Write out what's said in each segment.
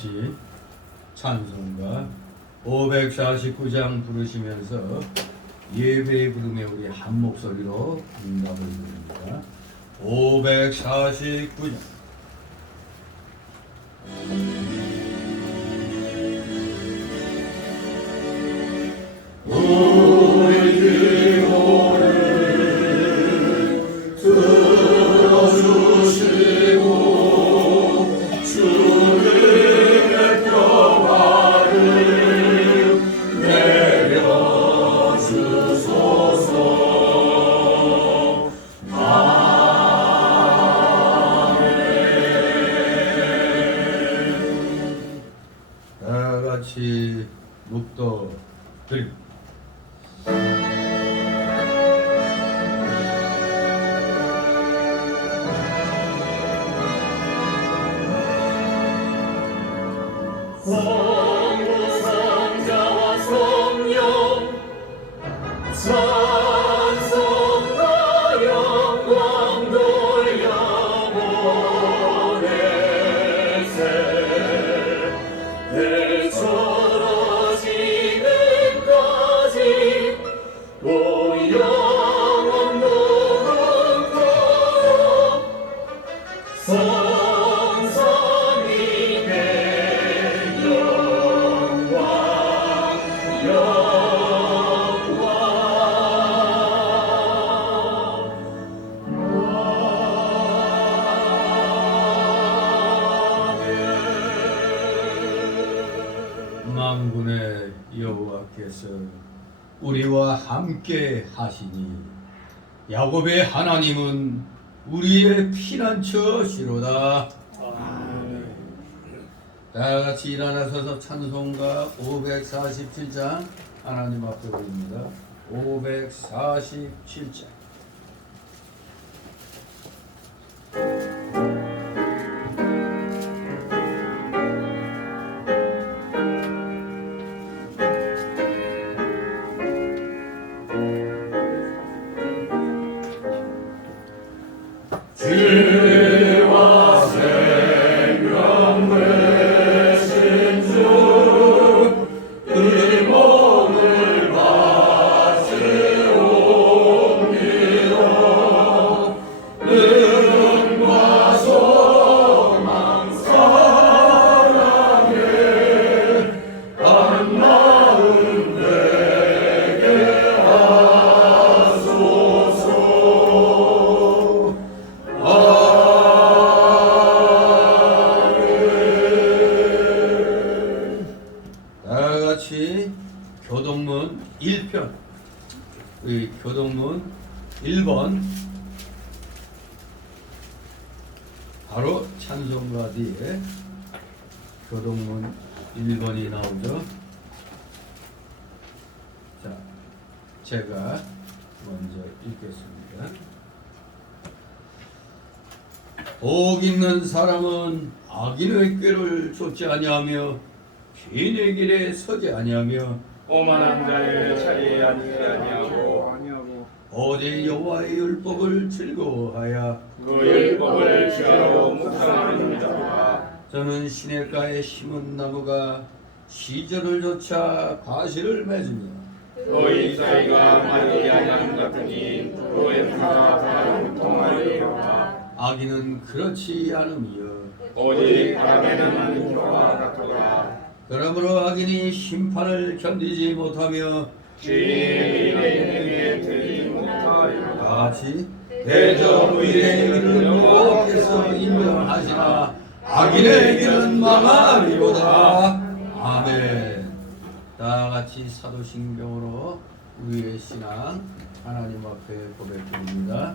다같이 찬송가 549장 부르시면서 예배 부름에 우리 한 목소리로 응답을 드립니다. 549장 드립니다. 성부 성자와 성령 찬송과 영광 돌려보내세 대처러지는까지 또 영원 녹음토록 성삼위의 영광 만군의 여호와께서 우리와 함께 하시니 야곱의 하나님은 우리의 피난처시로다. 다 같이 일어나서서 찬송가 547장 하나님 앞에 올립니다. 547장. 주와 생명 되신 주 이 몸을 바치옵니다. 믿음과 소망 사랑에 한 마음 되게 하소서. 다같이 교동문 1편, 교동문 1번, 바로 찬송가 뒤에 교동문 1번이 나오죠. 자, 제가 먼저 읽겠습니다. 복 있는 사람은 악인의 꾀를 쫓지 아니하며 죄인의 길에 서지 아니하며 오만한 자를 차리에 앉지 아니하고 오직 여호와의 율법을 즐거워하여 그 율법을 지혜로 묵상하는 자가 저는 시냇가에 심은 나무가 시절을 쫓아 과실을 맺으며 너희 사이가 마르지 아니함 같으니 그의 부가 다 통하리로다. 악인은 그렇지 않으며 오직 바람에는 표와 같도다. 그러므로 악인이 심판을 견디지 못하며 죄인의 행위에 들지 못하리로다. 같이 대저 의인의 길은 여호와께서 인정하시나 악인의 길은 망하리로다. 아멘. 다같이 사도신경으로 우리의 신앙 하나님 앞에 고백드립니다.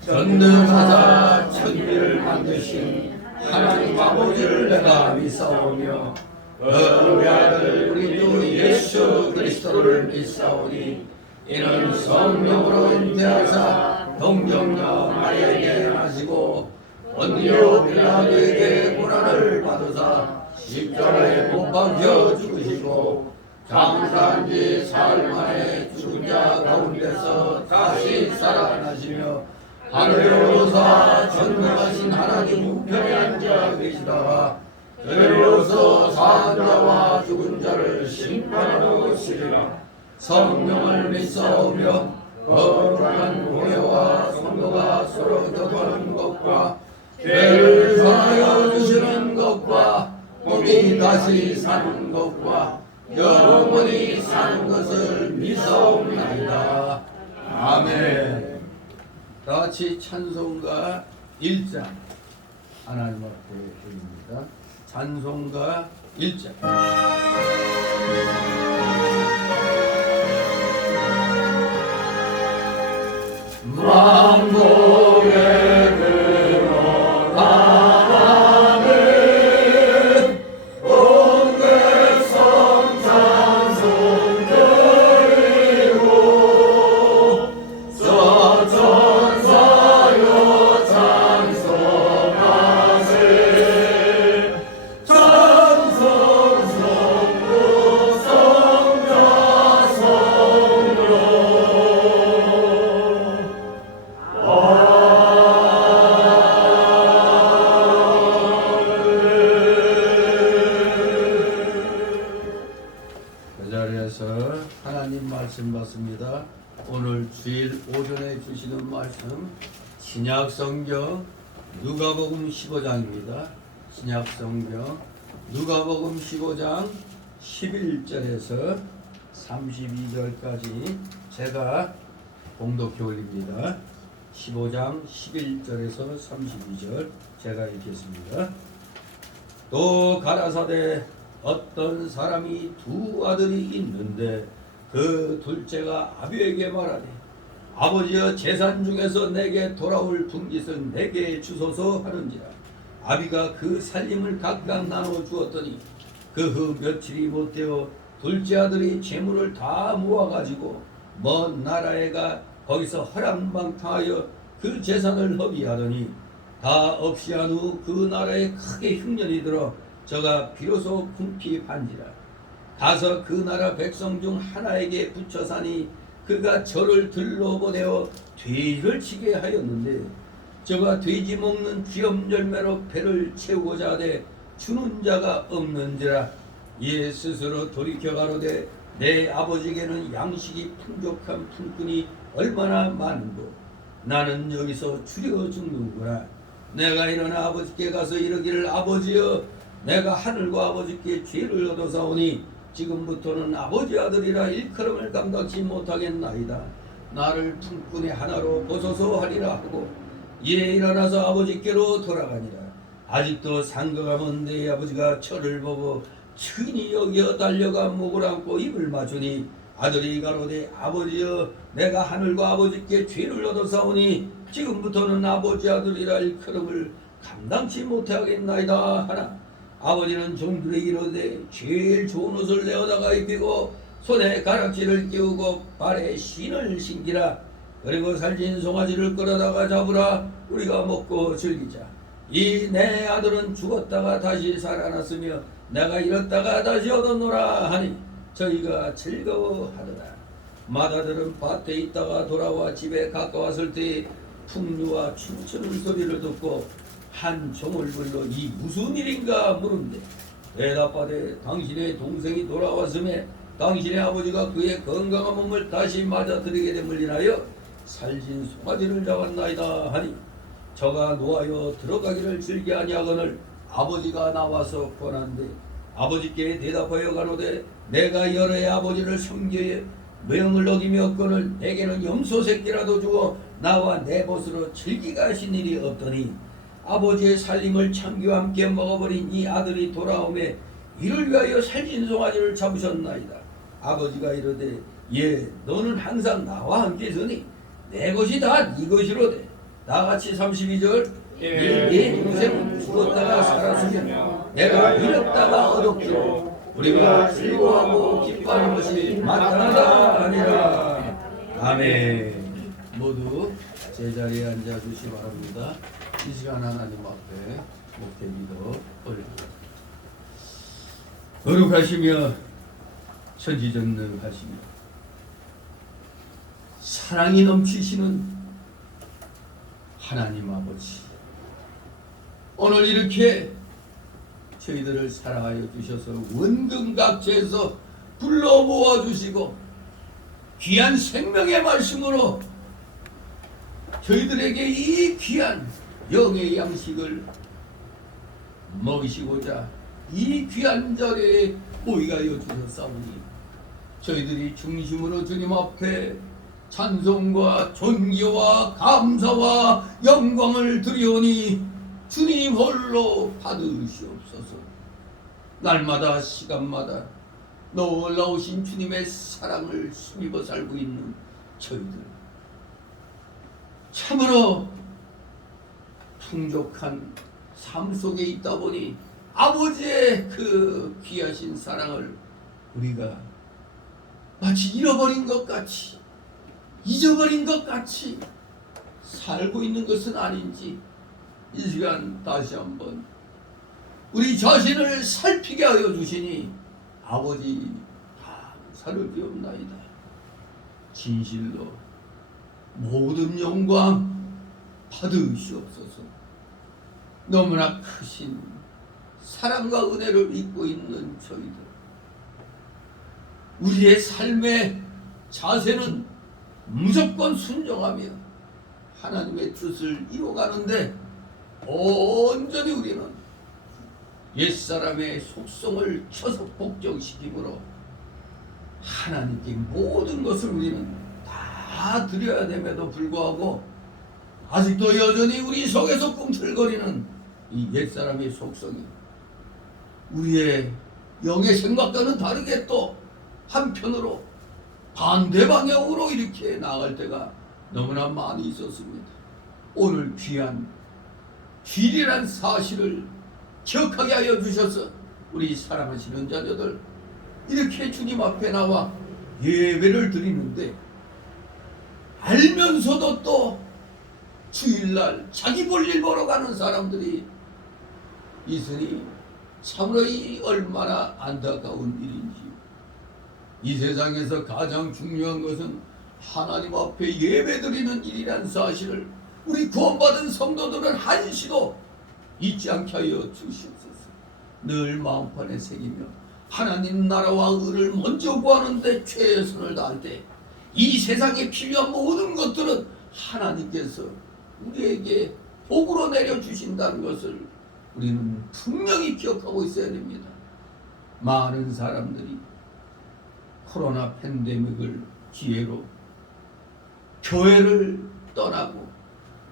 전능하사 천지를 만드신 하나님 아버지를 내가 믿사오며 그의 아들 우리 주 예수 그리스도를 믿사오니 이는 성령으로 잉태하사 동정녀 마리아에게 나시고 본디오 빌라도에게 고난을 받으사 십자가에 못 박혀 죽으시고 장사한 지 사흘 만에 죽은 자 가운데서 다시 살아나시며 하늘에 오르사 전능하신 하나님 우편에 앉아 계시다가 그리로서 사한 자와 죽은 자를 심판하러 오시리라. 성령을 믿사오며 거룩한 공회와 성도가 서로 교통하는 것과 죄를 사하여 주시는 것과 몸이 다시 사는 것과 영원히 사는 것을 믿사옵나이다. 아멘. 다같이 찬송가 1장 하나님 앞에 드립니다. 찬송가 1장. 만복의 근원 하나님 온 백성 찬송 안에서 하나님 말씀 받습니다. 오늘 주일 오전에 주시는 말씀 신약성경 누가복음 15장입니다. 신약성경 누가복음 15장 11절에서 32절까지 제가 봉독해 올립니다. 15장 11절에서 32절 제가 읽겠습니다. 또 가라사대 어떤 사람이 두 아들이 있는데 그 둘째가 아비에게 말하되 아버지여 재산 중에서 내게 돌아올 분깃을 내게 주소서 하는지라. 아비가 그 살림을 각각 나눠 주었더니 그 후 며칠이 못되어 둘째 아들이 재물을 다 모아가지고 먼 나라에 가 거기서 허랑방탕하여 그 재산을 허비하더니 다 없이 한 후 그 나라에 크게 흉년이 들어 저가 비로소 궁핍한지라. 가서 그 나라 백성 중 하나에게 붙여 사니 그가 저를 들러보내어 돼지를 치게 하였는데 저가 돼지 먹는 귀염 열매로 배를 채우고자 하되 주는 자가 없는지라. 이에 스스로 돌이켜 가로되 내 아버지에게는 양식이 풍족한 품꾼이 얼마나 많은고 나는 여기서 추려 죽는구나. 내가 일어나 아버지께 가서 이르기를 아버지여 내가 하늘과 아버지께 죄를 얻어사오니 지금부터는 아버지 아들이라 일컬음을 감당치 못하겠나이다. 나를 품꾼의 하나로 보소서 하리라 하고 이에 일어나서 아버지께로 돌아가니라. 아직도 상거가 먼 내 아버지가 저를 보고 친히 여기어 달려가 목을 안고 입을 맞추니 아들이 가로되 아버지여 내가 하늘과 아버지께 죄를 얻어사오니 지금부터는 아버지 아들이라 일컬음을 감당치 못하겠나이다 하나 아버지는 종들에게 이르되 제일 좋은 옷을 내어다가 입히고 손에 가락지를 끼우고 발에 신을 신기라. 그리고 살진 송아지를 끌어다가 잡으라. 우리가 먹고 즐기자. 이 내 아들은 죽었다가 다시 살아났으며 내가 잃었다가 다시 얻었노라 하니 저희가 즐거워하더라. 마다들은 밭에 있다가 돌아와 집에 가까웠을 때 풍류와 춤추는 소리를 듣고 한 종을 불러 이 무슨 일인가 물은데 대답하되 당신의 동생이 돌아왔음에 당신의 아버지가 그의 건강한 몸을 다시 맞아들이게 됨을 인하여 살진 송아지를 잡았나이다 하니 저가 노하여 들어가기를 즐겨 아니하거늘 아버지가 나와서 권한대 아버지께 대답하여 가로되 내가 여러 해 아버지를 섬기에 명을 어기며 내게는 염소 새끼라도 주어 나와 내 벗으로 즐기가 하신 일이 없더니 아버지의 살림을 창기와 함께 먹어버린 이 아들이 돌아오매 이를 위하여 살진 송아지를 잡으셨나이다. 아버지가 이르되 예 너는 항상 나와 함께 있으니 내 것이 다 네 것이로되. 나같이 32절 내 동생은 죽었다가 살았으며 내가 잃었다가 얻었기로 우리가 즐거워하고 기뻐하는 것이 마땅하다 하니라. 아멘. 모두 제자리에 앉아주시 바랍니다. 이 시간 하나님 앞에 목대 기도 올립니다. 거룩하시며 천지전능하시며 사랑이 넘치시는 하나님 아버지, 오늘 이렇게 저희들을 사랑하여 주셔서 원근각지에서 불러 모아 주시고 귀한 생명의 말씀으로 저희들에게 이 귀한 영의 양식을 먹이시고자 이 귀한 자리에 모이게 하여 주셨사오니 저희들이 중심으로 주님 앞에 찬송과 존귀와 감사와 영광을 드리오니 주님 홀로 받으시옵소서. 날마다 시간마다 놀라우신 주님의 사랑을 힘입어 살고 있는 저희들 참으로 풍족한 삶 속에 있다 보니 아버지의 그 귀하신 사랑을 우리가 마치 잃어버린 것 같이 잊어버린 것 같이 살고 있는 것은 아닌지 이 시간 다시 한번 우리 자신을 살피게 하여 주시니 아버지 감사를 드리옵나이다. 진실로 모든 영광 받으시옵소서. 너무나 크신 사랑과 은혜를 입고 있는 저희들 우리의 삶의 자세는 무조건 순종하며 하나님의 뜻을 이루어가는데 온전히 우리는 옛사람의 속성을 쳐서 복종시키므로 하나님께 모든 것을 우리는 다 드려야 됨에도 불구하고 아직도 여전히 우리 속에서 꿈틀거리는 이 옛사람의 속성이 우리의 영의 생각과는 다르게 또 한편으로 반대 방향으로 이렇게 나갈 때가 너무나 많이 있었습니다. 오늘 귀한 주일이란 사실을 기억하게 하여 주셔서 우리 사랑하시는 자녀들 이렇게 주님 앞에 나와 예배를 드리는데 알면서도 또 주일날 자기 볼일 보러 가는 사람들이 있으니 참으로 이 얼마나 안타까운 일인지. 이 세상에서 가장 중요한 것은 하나님 앞에 예배드리는 일이란 사실을 우리 구원받은 성도들은 한시도 잊지 않게 하여 주시옵소서. 늘 마음판에 새기며 하나님 나라와 의를 먼저 구하는데 최선을 다할 때 이 세상에 필요한 모든 것들은 하나님께서 우리에게 복으로 내려주신다는 것을 우리는 분명히 기억하고 있어야 됩니다. 많은 사람들이 코로나 팬데믹을 기회로 교회를 떠나고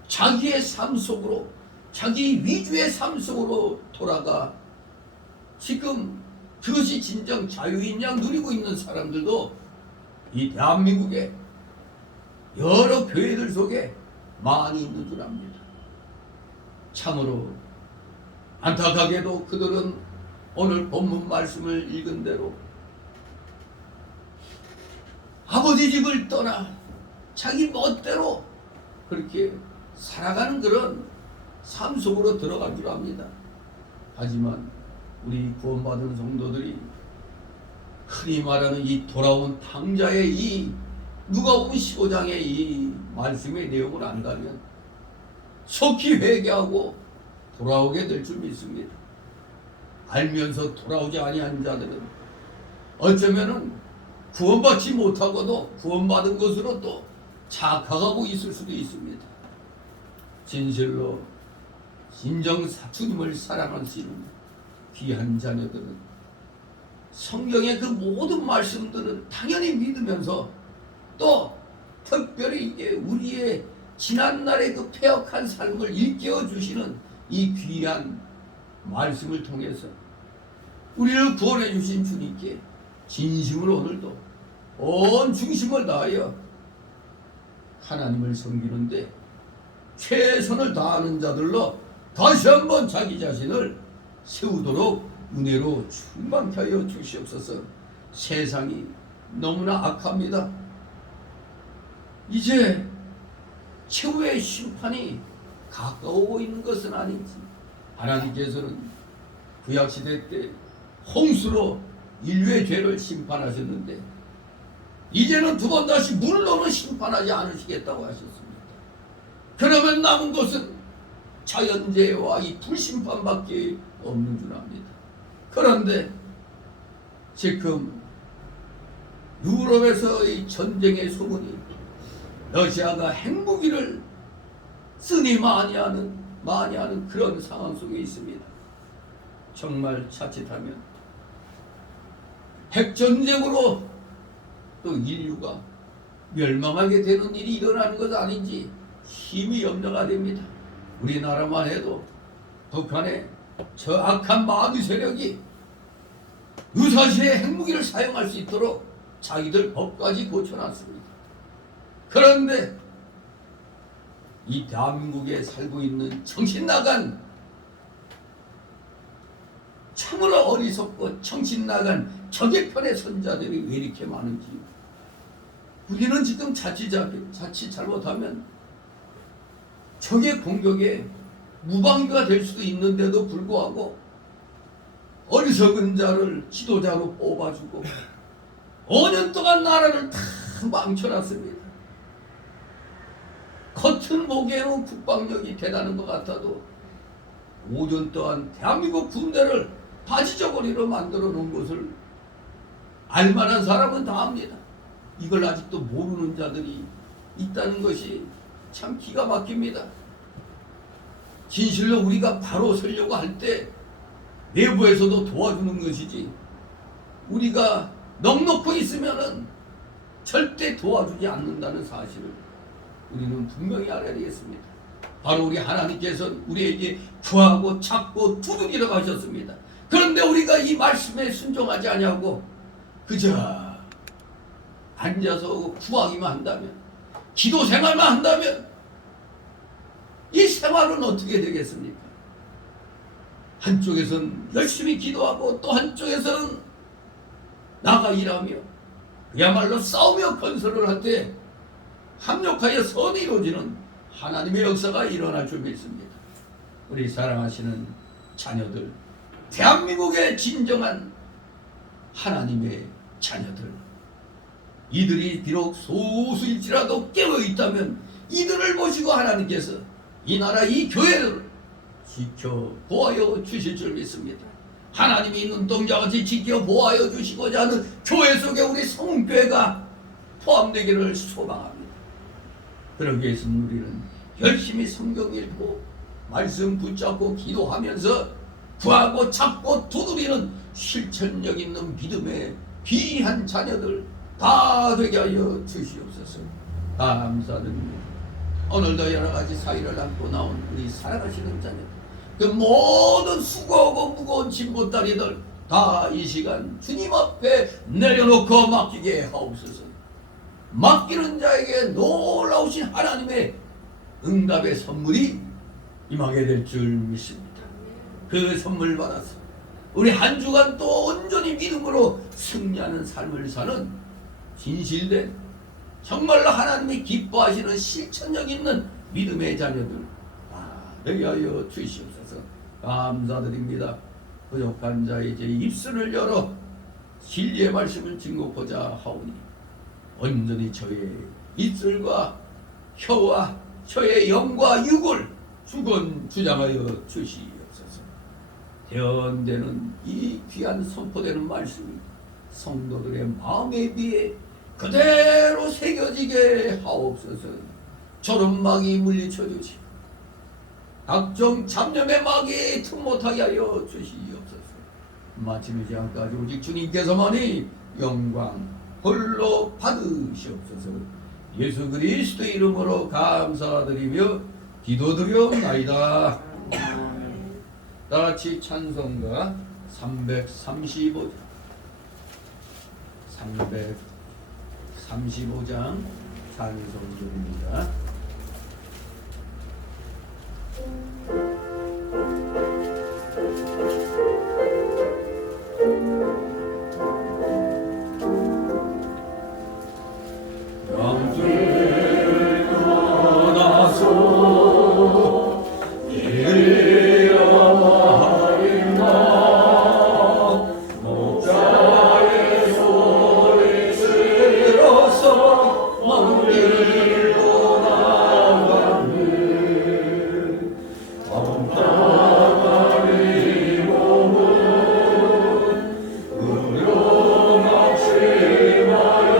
자기의 삶 속으로 자기 위주의 삶 속으로 돌아가 지금 그것이 진정 자유인 양 누리고 있는 사람들도 이 대한민국의 여러 교회들 속에 많이 있는 줄 압니다. 참으로 안타깝게도 그들은 오늘 본문 말씀을 읽은 대로 아버지 집을 떠나 자기 멋대로 그렇게 살아가는 그런 삶 속으로 들어간 줄 압니다. 하지만 우리 구원받은 성도들이 흔히 말하는 이 돌아온 탕자의 이 누가복음 15장의 이 말씀의 내용을 안다면 속히 회개하고 돌아오게 될 줄 믿습니다. 알면서 돌아오지 아니한 자들은 어쩌면은 구원받지 못하고도 구원받은 것으로 또 착각하고 있을 수도 있습니다. 진실로 진정 주님을 사랑하시는 귀한 자녀들은 성경의 그 모든 말씀들을 당연히 믿으면서 또 특별히 이게 우리의 지난날의 그 패역한 삶을 일깨워 주시는 이 귀한 말씀을 통해서 우리를 구원해 주신 주님께 진심으로 오늘도 온 중심을 다하여 하나님을 섬기는데 최선을 다하는 자들로 다시 한번 자기 자신을 세우도록 은혜로 충만케 하여 주시옵소서. 세상이 너무나 악합니다. 이제 최후의 심판이 가까우고 있는 것은 아닌지 하나님께서는 구약시대 때 홍수로 인류의 죄를 심판하셨는데 이제는 두 번 다시 물로는 심판하지 않으시겠다고 하셨습니다. 그러면 남은 것은 자연재해와 이 불심판밖에 없는 줄 압니다. 그런데 지금 유럽에서 이 전쟁의 소문이 러시아가 핵무기를 쓰니 많이 하는 그런 상황 속에 있습니다. 정말 자칫하면 핵전쟁으로 또 인류가 멸망하게 되는 일이 일어나는 것 아닌지 심히 염려가 됩니다. 우리나라만 해도 북한의 저 악한 마귀 세력이 유사시에 핵무기를 사용할 수 있도록 자기들 법까지 고쳐놨습니다. 그런데 이 대한민국에 살고 있는 정신나간 참으로 어리석고 정신나간 적의 편의 선자들이 왜 이렇게 많은지 우리는 지금 자칫 잘못하면 적의 공격에 무방비가 될 수도 있는데도 불구하고 어리석은 자를 지도자로 뽑아주고 5년 동안 나라를 다 망쳐놨습니다. 겉은 보기에는 국방력이 대단한 것 같아도 5년 동안 대한민국 군대를 바지저고리로 만들어 놓은 것을 알만한 사람은 다 압니다. 이걸 아직도 모르는 자들이 있다는 것이 참 기가 막힙니다. 진실로 우리가 바로 서려고 할 때 내부에서도 도와주는 것이지, 우리가 넉넉히 있으면은 절대 도와주지 않는다는 사실을 우리는 분명히 알아야 되겠습니다. 바로 우리 하나님께서 우리에게 구하고 찾고 두드리러 가셨습니다. 그런데 우리가 이 말씀에 순종하지 아니하고 그저 앉아서 구하기만 한다면, 기도 생활만 한다면 이 생활은 어떻게 되겠습니까? 한쪽에서는 열심히 기도하고 또 한쪽에서는 나가 일하며 그야말로 싸우며 건설을 할 때 합력하여 선이 이루어지는 하나님의 역사가 일어날 줄 믿습니다. 우리 사랑하시는 자녀들, 대한민국의 진정한 하나님의 자녀들, 이들이 비록 소수일지라도 깨어있다면 이들을 모시고 하나님께서 이 나라 이 교회를 지켜보아여 주실 줄 믿습니다. 하나님이 눈동자같이 지켜보아여 주시고자 하는 교회 속에 우리 성교회가 포함되기를 소망합니다. 그러기 위해서는 우리는 열심히 성경 읽고 말씀 붙잡고 기도하면서 구하고 찾고 두드리는 실천력 있는 믿음의 귀한 자녀들 다 되게 하여 주시옵소서. 감사드립니다. 오늘도 여러 가지 사위를 안고 나온 우리 사랑하시는 자녀들, 그 모든 수고하고 무거운 짐보따리들 다 이 시간 주님 앞에 내려놓고 맡기게 하옵소서. 맡기는 자에게 놀라우신 하나님의 응답의 선물이 임하게 될 줄 믿습니다. 그 선물 받아서 우리 한 주간 또 온전히 믿음으로 승리하는 삶을 사는 진실된, 정말로 하나님이 기뻐하시는 실천력 있는 믿음의 자녀들 되게 하여 주시옵소서. 감사드립니다. 부족한 자의 제 입술을 열어 진리의 말씀을 증거하고자 하오니 온전히 저의 입술과 혀와 혀의 영과 육을 주장하여 주시옵소서. 대언되는 이 귀한 선포되는 말씀이 성도들의 마음에 비해 그대로 새겨지게 하옵소서. 저런막이 물리쳐 주시고 각종 잡념의 막이 틈 못하게 하여 주시옵소서. 마침의 시간까지 오직 주님께서만이 영광 홀로 받으시옵소서. 예수 그리스도의 이름으로 감사드리며 기도드려옵나이다. 다같이 찬송가 335장 335장 찬송입니다. 남들을 떠나서 잃어버린 나 목자의 소리 들어서 먼 길로 나가는 엄다리 몸은 의로맞지 마요.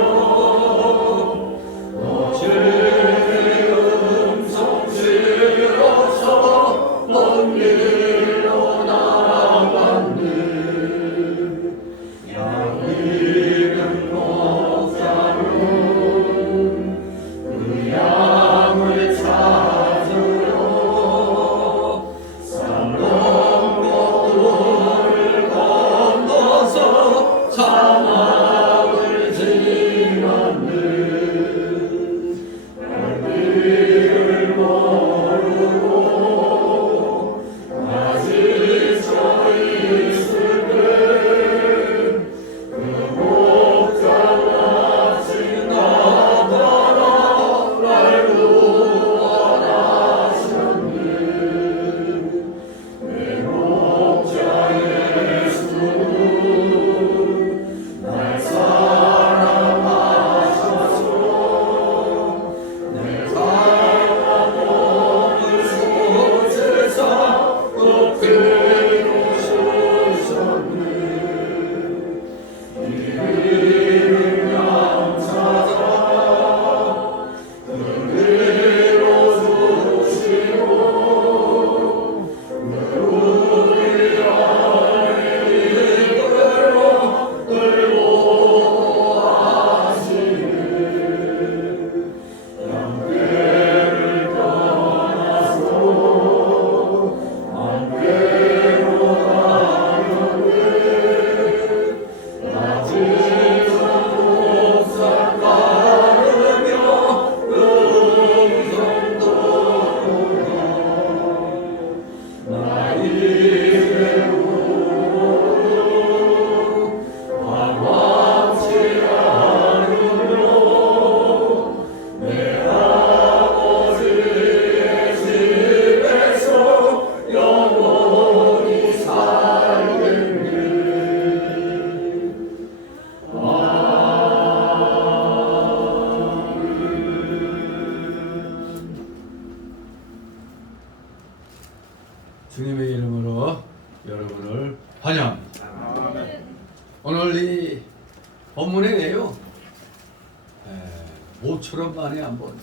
모처럼 만에 한번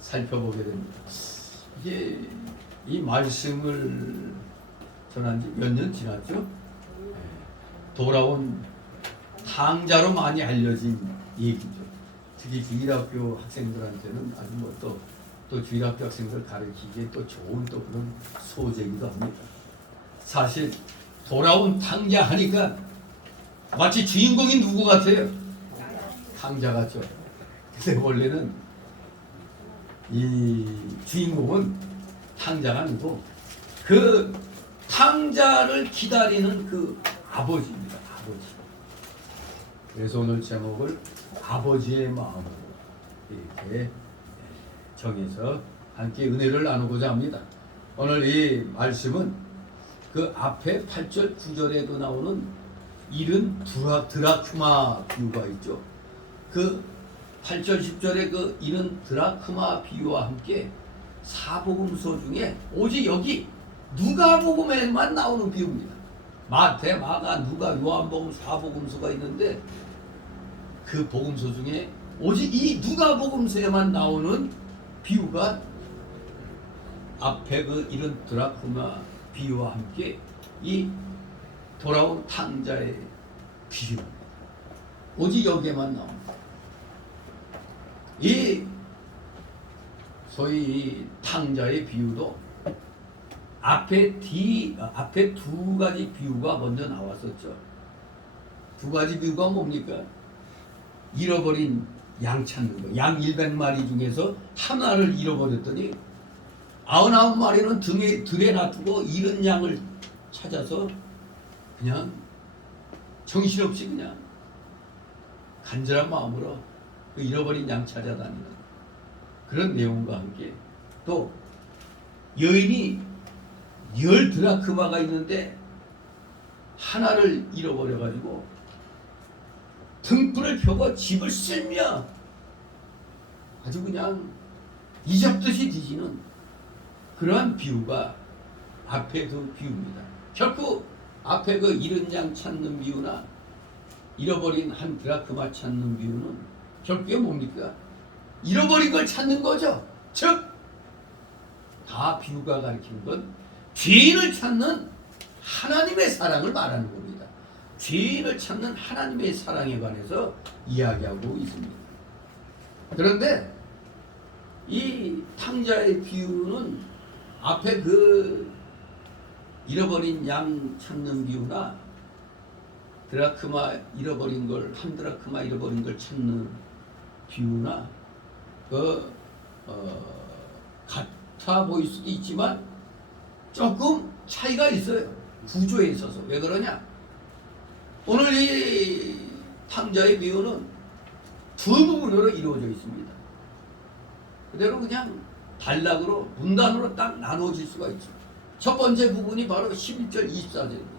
살펴보게 됩니다. 이게 이 말씀을 전한 지 몇 년 지났죠? 돌아온 탕자로 많이 알려진 얘기죠. 특히 주일학교 학생들한테는 아주 뭐 또 주일학교 학생들 가르치기에 또 좋은 또 그런 소재이기도 합니다. 사실 돌아온 탕자 하니까 마치 주인공이 누구 같아요? 탕자 같죠. 근데 원래는 이 주인공은 탕자가 아니고 그 탕자를 기다리는 그 아버지입니다. 아버지. 그래서 오늘 제목을 아버지의 마음으로 이렇게 정해서 함께 은혜를 나누고자 합니다. 오늘 이 말씀은 그 앞에 8절 9절에도 나오는 이른 드라크마 비유가 있죠. 그 8절 10절의 그 이른 드라크마 비유와 함께 사복음서 중에 오직 여기 누가복음에만 나오는 비유입니다. 마태, 마가, 누가, 요한복음, 사복음서가 있는데 그 복음서 중에 오직 이 누가복음서에만 나오는 비유가 앞에 그 이른 드라크마 비유와 함께 이 돌아온 탕자의 비유, 오직 여기에만 나옵니다. 이 소위 탕자의 비유도 앞에 두 가지 비유가 먼저 나왔었죠. 두 가지 비유가 뭡니까? 잃어버린 양 찾는 거. 양 100마리 중에서 하나를 잃어버렸더니 99마리는 들에 놔두고 잃은 양을 찾아서 그냥 정신없이 그냥 간절한 마음으로 그 잃어버린 양 찾아다니는 그런 내용과 함께 또 여인이 10드라크마가 있는데 하나를 잃어버려가지고 등불을 펴고 집을 쓸며 아주 그냥 이잡듯이 뒤지는 그러한 비유가 앞에 그 비유입니다. 결코 앞에 그 잃은 양 찾는 비유나 잃어버린 한 드라크마 찾는 비유는 결국에 뭡니까? 잃어버린 걸 찾는 거죠. 즉 다 비유가 가리키는 건 죄인을 찾는 하나님의 사랑을 말하는 겁니다. 죄인을 찾는 하나님의 사랑에 관해서 이야기하고 있습니다. 그런데 이 탕자의 비유는 앞에 그 잃어버린 양 찾는 비유나 드라크마 잃어버린 걸, 한 드라크마 잃어버린 걸 찾는 비유나 같아 보일 수도 있지만 조금 차이가 있어요. 구조에 있어서. 왜 그러냐? 오늘 이 탕자의 비유는 두 부분으로 이루어져 있습니다. 그대로 그냥 단락으로 문단으로 딱 나눠질 수가 있죠. 첫 번째 부분이 바로 11절 24절입니다.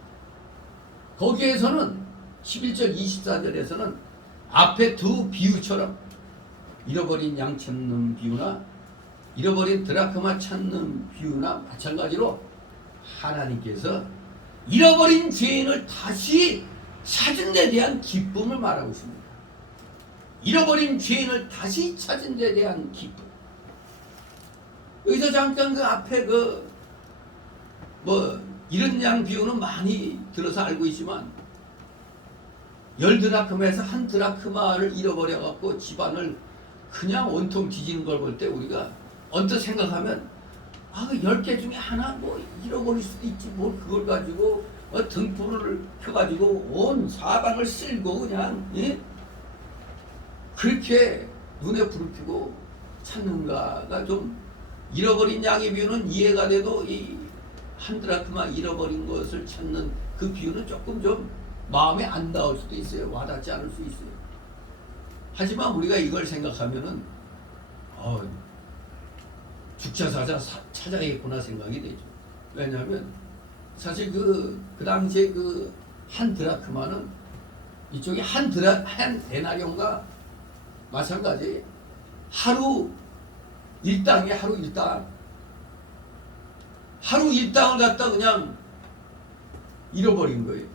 거기에서는 11절 24절에서는 앞에 두 비유처럼 잃어버린 양 찾는 비유나 잃어버린 드라크마 찾는 비유나 마찬가지로 하나님께서 잃어버린 죄인을 다시 찾은 데 대한 기쁨을 말하고 있습니다. 잃어버린 죄인을 다시 찾은 데 대한 기쁨. 여기서 잠깐 그 앞에 잃은 양 비유는 많이 들어서 알고 있지만 10드라크마에서 한 드라크마를 잃어버려 갖고 집안을 그냥 온통 뒤지는 걸 볼 때 우리가 언뜻 생각하면 10개 중에 하나 뭐 잃어버릴 수도 있지 뭘 그걸 가지고 등불을 켜가지고 온 사방을 쓸고 그냥 그렇게 눈에 불을 켜고 찾는가가 좀 잃어버린 양의 비유는 이해가 돼도 이 한 드라크마 잃어버린 것을 찾는 그 비유는 조금 좀 마음에 안 닿을 수도 있어요. 와닿지 않을 수 있어요. 하지만 우리가 이걸 생각하면은 죽자사자 찾아야겠구나 생각이 되죠. 왜냐하면 사실 그 당시에 그 한 드라크마는 이쪽에 한 데나리온과 마찬가지 하루 일당에 하루 일당을 갖다 그냥 잃어버린 거예요.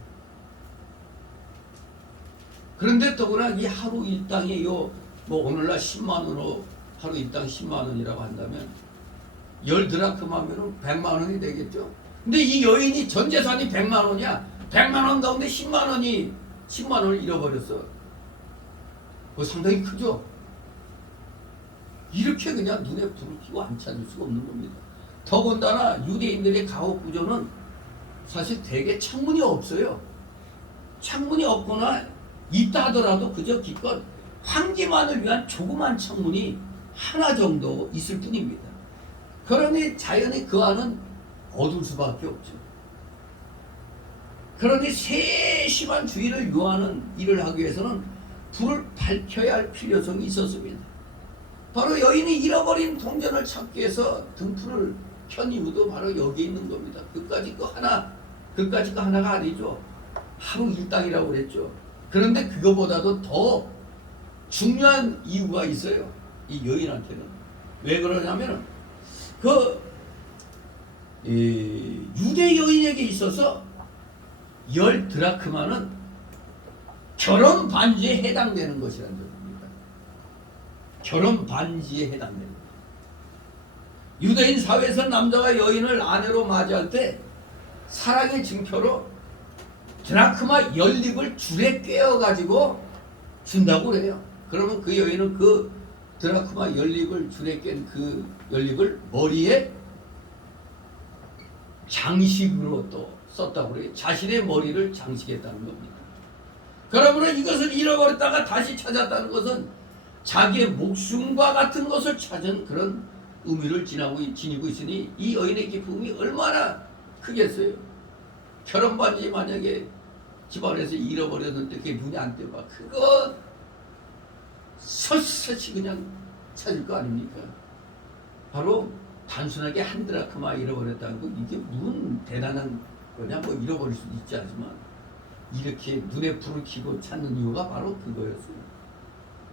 그런데 더구나 이 하루 일당의 요 뭐 오늘날 10만 원으로 하루 일당 10만 원이라고 한다면 10드라크마면은 100만 원이 되겠죠. 근데 이 여인이 전 재산이 100만 원이야. 100만 원 가운데 10만 원을 잃어버렸어. 그거 상당히 크죠. 이렇게 그냥 눈에 불을 켜고 안 찾을 수가 없는 겁니다. 더군다나 유대인들의 가옥 구조는 사실 대개 창문이 없어요. 창문이 없거나 있다 하더라도 그저 기껏 환기만을 위한 조그만 창문이 하나 정도 있을 뿐입니다. 그러니 자연히 그 안은 어두울 수밖에 없죠. 그러니 세심한 주의를 요하는 일을 하기 위해서는 불을 밝혀야 할 필요성이 있었습니다. 바로 여인이 잃어버린 동전을 찾기 위해서 등불을 켠 이유도 바로 여기 있는 겁니다. 그까짓 거 하나가 아니죠. 하루 일당이라고 그랬죠. 그런데 그거보다도 더 중요한 이유가 있어요. 이 여인한테는. 왜 그러냐면은 유대 여인에게 있어서 10드라크마는 결혼 반지에 해당되는 것이라는 겁니다. 결혼 반지에 해당되는 것. 유대인 사회에서 남자가 여인을 아내로 맞이할 때 사랑의 증표로 드라크마 10립을 줄에 꿰어가지고 준다고 그래요. 그러면 그 여인은 그 드라크마 10립을 줄에 깬 그 10립을 머리에 장식으로 또 썼다고 그래요. 자신의 머리를 장식했다는 겁니다. 그러므로 이것을 잃어버렸다가 다시 찾았다는 것은 자기의 목숨과 같은 것을 찾은 그런 의미를 지니고 있으니 이 여인의 기쁨이 얼마나 크겠어요. 결혼 반지 만약에 집안에서 잃어버렸는데 그게 눈에 안 띄어봐. 그거 설사시 그냥 찾을 거 아닙니까? 바로 단순하게 한 드라크마 잃어버렸다는 거 이게 무슨 대단한 거냐? 뭐 잃어버릴 수도 있지 않지만 이렇게 눈에 불을 켜고 찾는 이유가 바로 그거였어요.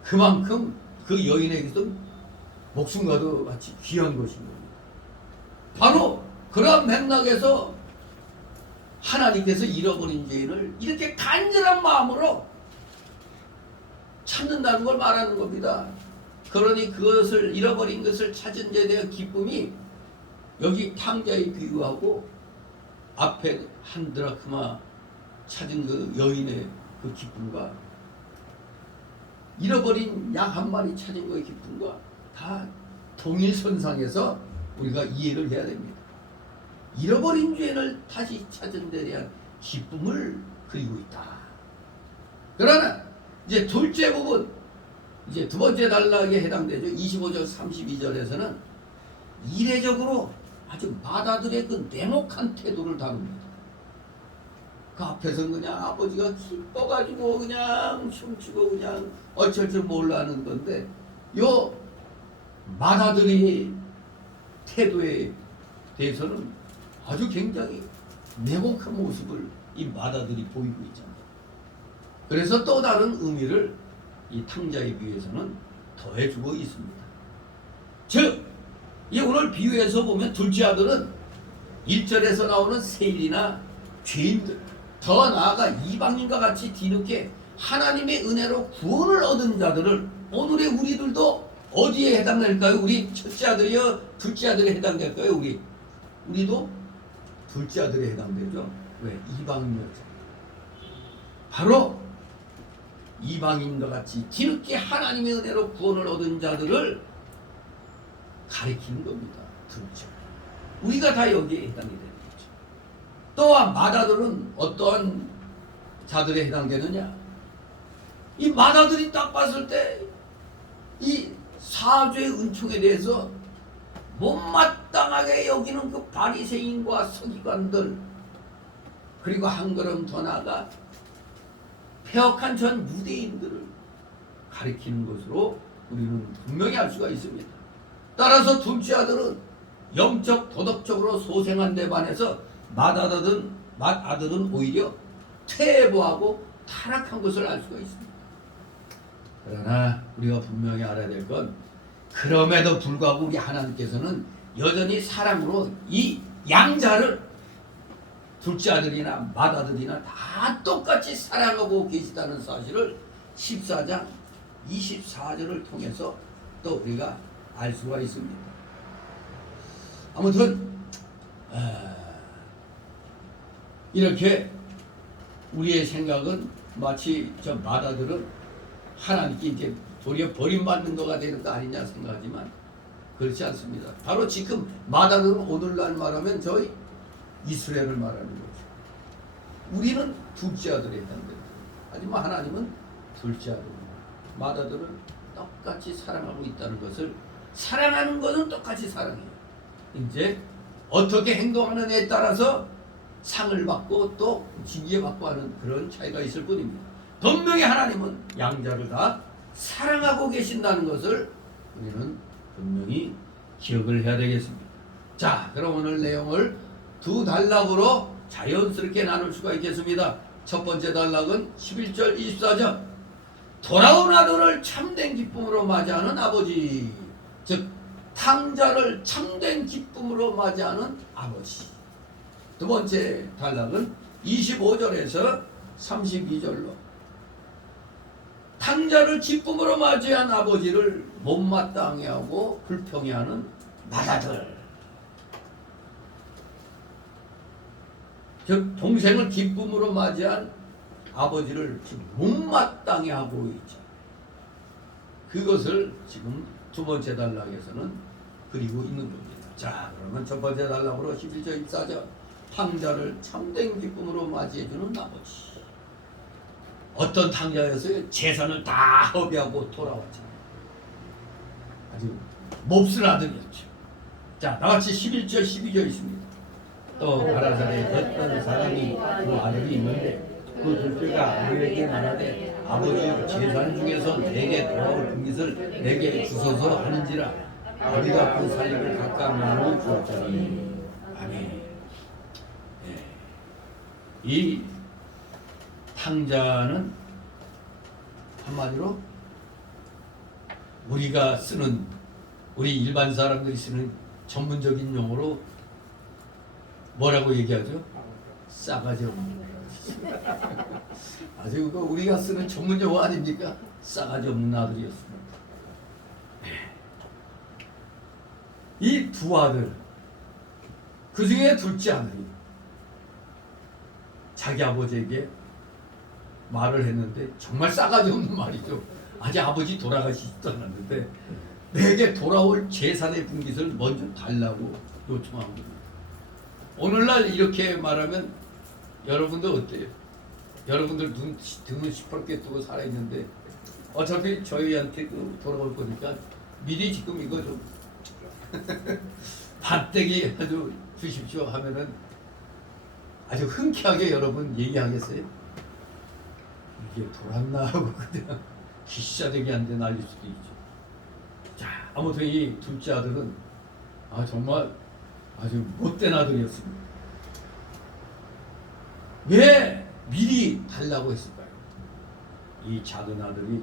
그만큼 그 여인에게서 목숨과도 같이 귀한 것인 겁니다. 바로 그런 맥락에서 하나님께서 잃어버린 죄인을 이렇게 간절한 마음으로 찾는다는 걸 말하는 겁니다. 그러니 그것을 잃어버린 것을 찾은 데에 대한 기쁨이 여기 탕자에 비유하고 앞에 한 드라크마 찾은 그 여인의 그 기쁨과 잃어버린 양 한 마리 찾은 거의 기쁨과 다 동일선상에서 우리가 이해를 해야 됩니다. 잃어버린 죄인을 다시 찾은 데 대한 기쁨을 그리고 있다. 그러나 이제 둘째 부분, 이제 두 번째 단락에 해당되죠. 25절 32절에서는 이례적으로 아주 마다들의 그 냉혹한 태도를 다룹니다. 그 앞에서 그냥 아버지가 기뻐가지고 그냥 춤추고 그냥 어쩔 줄 몰라하는 건데 요 마다들의 태도에 대해서는 아주 굉장히 냉혹한 모습을 이 마다들이 보이고 있잖아요. 그래서 또 다른 의미를 이 탕자에 비해서는 더해주고 있습니다. 즉, 이 오늘 비유에서 보면 둘째 아들은 1절에서 나오는 세일이나 죄인들, 더 나아가 이방인과 같이 뒤늦게 하나님의 은혜로 구원을 얻은 자들을 오늘의 우리들도 어디에 해당될까요? 우리 첫째 아들이요? 둘째 아들에 해당될까요? 우리도 둘째 아들에 해당되죠. 왜? 이방인이었죠. 바로 이방인과 같이 뒤늦게 하나님의 은혜로 구원을 얻은 자들을 가리키는 겁니다. 둘째. 우리가 다 여기에 해당이 되는 거죠. 또한 마다들은 어떠한 자들에 해당되느냐? 이 마다들이 딱 봤을 때 이 사죄의 은총에 대해서 못마땅하게 여기는 그 바리새인과 서기관들, 그리고 한 걸음 더 나아가 폐역한 전 유대인들을 가리키는 것으로 우리는 분명히 알 수가 있습니다. 따라서 둘째 아들은 영적 도덕적으로 소생한 데 반해서 맏아들은 오히려 퇴보하고 타락한 것을 알 수가 있습니다. 그러나 우리가 분명히 알아야 될 건 그럼에도 불구하고 우리 하나님께서는 여전히 사랑으로 이 양자를 둘째 아들이나 맏아들이나 다 똑같이 사랑하고 계시다는 사실을 14장 24절을 통해서 또 우리가 알 수가 있습니다. 아무튼 이렇게 우리의 생각은 마치 저 마다들은 하나님께 이제 도리어 버림받는 거가 되는 거 아니냐 생각하지만 그렇지 않습니다. 바로 지금 마다들은 오늘날 말하면 저희 이스라엘을 말하는 거죠. 우리는 둘째 아들에 해당됩니다. 하지만 하나님은 둘째 아들입니다. 마다들은 똑같이 사랑하고 있다는 것을, 사랑하는 것은 똑같이 사랑해요. 이제 어떻게 행동하느냐에 따라서 상을 받고 또 징계받고 하는 그런 차이가 있을 뿐입니다. 분명히 하나님은 양자를 다 사랑하고 계신다는 것을 우리는 분명히 기억을 해야 되겠습니다. 자, 그럼 오늘 내용을 두 단락으로 자연스럽게 나눌 수가 있겠습니다. 첫 번째 단락은 11절 24절 돌아온 아들을 참된 기쁨으로 맞이하는 아버지, 즉 탕자를 참된 기쁨으로 맞이하는 아버지. 두 번째 단락은 25절에서 32절로 탕자를 기쁨으로 맞이한 아버지를 못마땅해 하고 불평해 하는 마다들, 즉 동생을 기쁨으로 맞이한 아버지를 지금 못마땅해 하고 있죠. 그것을 지금 두 번째 단락에서는 그리고 있는 겁니다. 자, 그러면 첫 번째 단락으로 11절 24절 탕자를 참된 기쁨으로 맞이해주는 아버지. 어떤 탕자였어요? 재산을 다 허비하고 돌아왔잖아요. 아주 몹쓸 아들이었죠. 자, 나같이 11절 12절 있습니다. 또 가라사대 어떤 사람이 그 아들이 있는데 그 둘째가 아들에게 말하되 아버지 재산 중에서 내게 돌아올 금깃을 내게 주소서 하는지라 아비가 그 살림을 각각 나누어 주었더니 아멘. 이 탕자는 한마디로 우리가 쓰는, 우리 일반 사람들이 쓰는 전문적인 용어로 뭐라고 얘기하죠? 싸가지 없는. 아주 그 우리가 쓰는 전문 용어 아닙니까? 싸가지 없는 아들이었습니다. 이 두 아들, 그 중에 둘째 아들이 자기 아버지에게 말을 했는데 정말 싸가지 없는 말이죠. 아직 아버지 돌아가시지도 않았는데 내게 돌아올 재산의 분깃을 먼저 달라고 요청한 겁니다. 오늘날 이렇게 말하면 여러분들 어때요? 여러분들 등은 시퍼렇게 뜨고 살아있는데 어차피 저희한테 돌아올 거니까 미리 지금 이거 좀 반대기 아주 주십시오 하면은 아주 흔쾌하게 여러분 얘기하겠어요? 이게 돌았나 하고 그냥 기싸대기 한 대 날릴 수도 있죠. 자, 아무튼 이 둘째 아들은 정말 아주 못된 아들이었습니다. 왜 미리 달라고 했을까요? 이 작은 아들이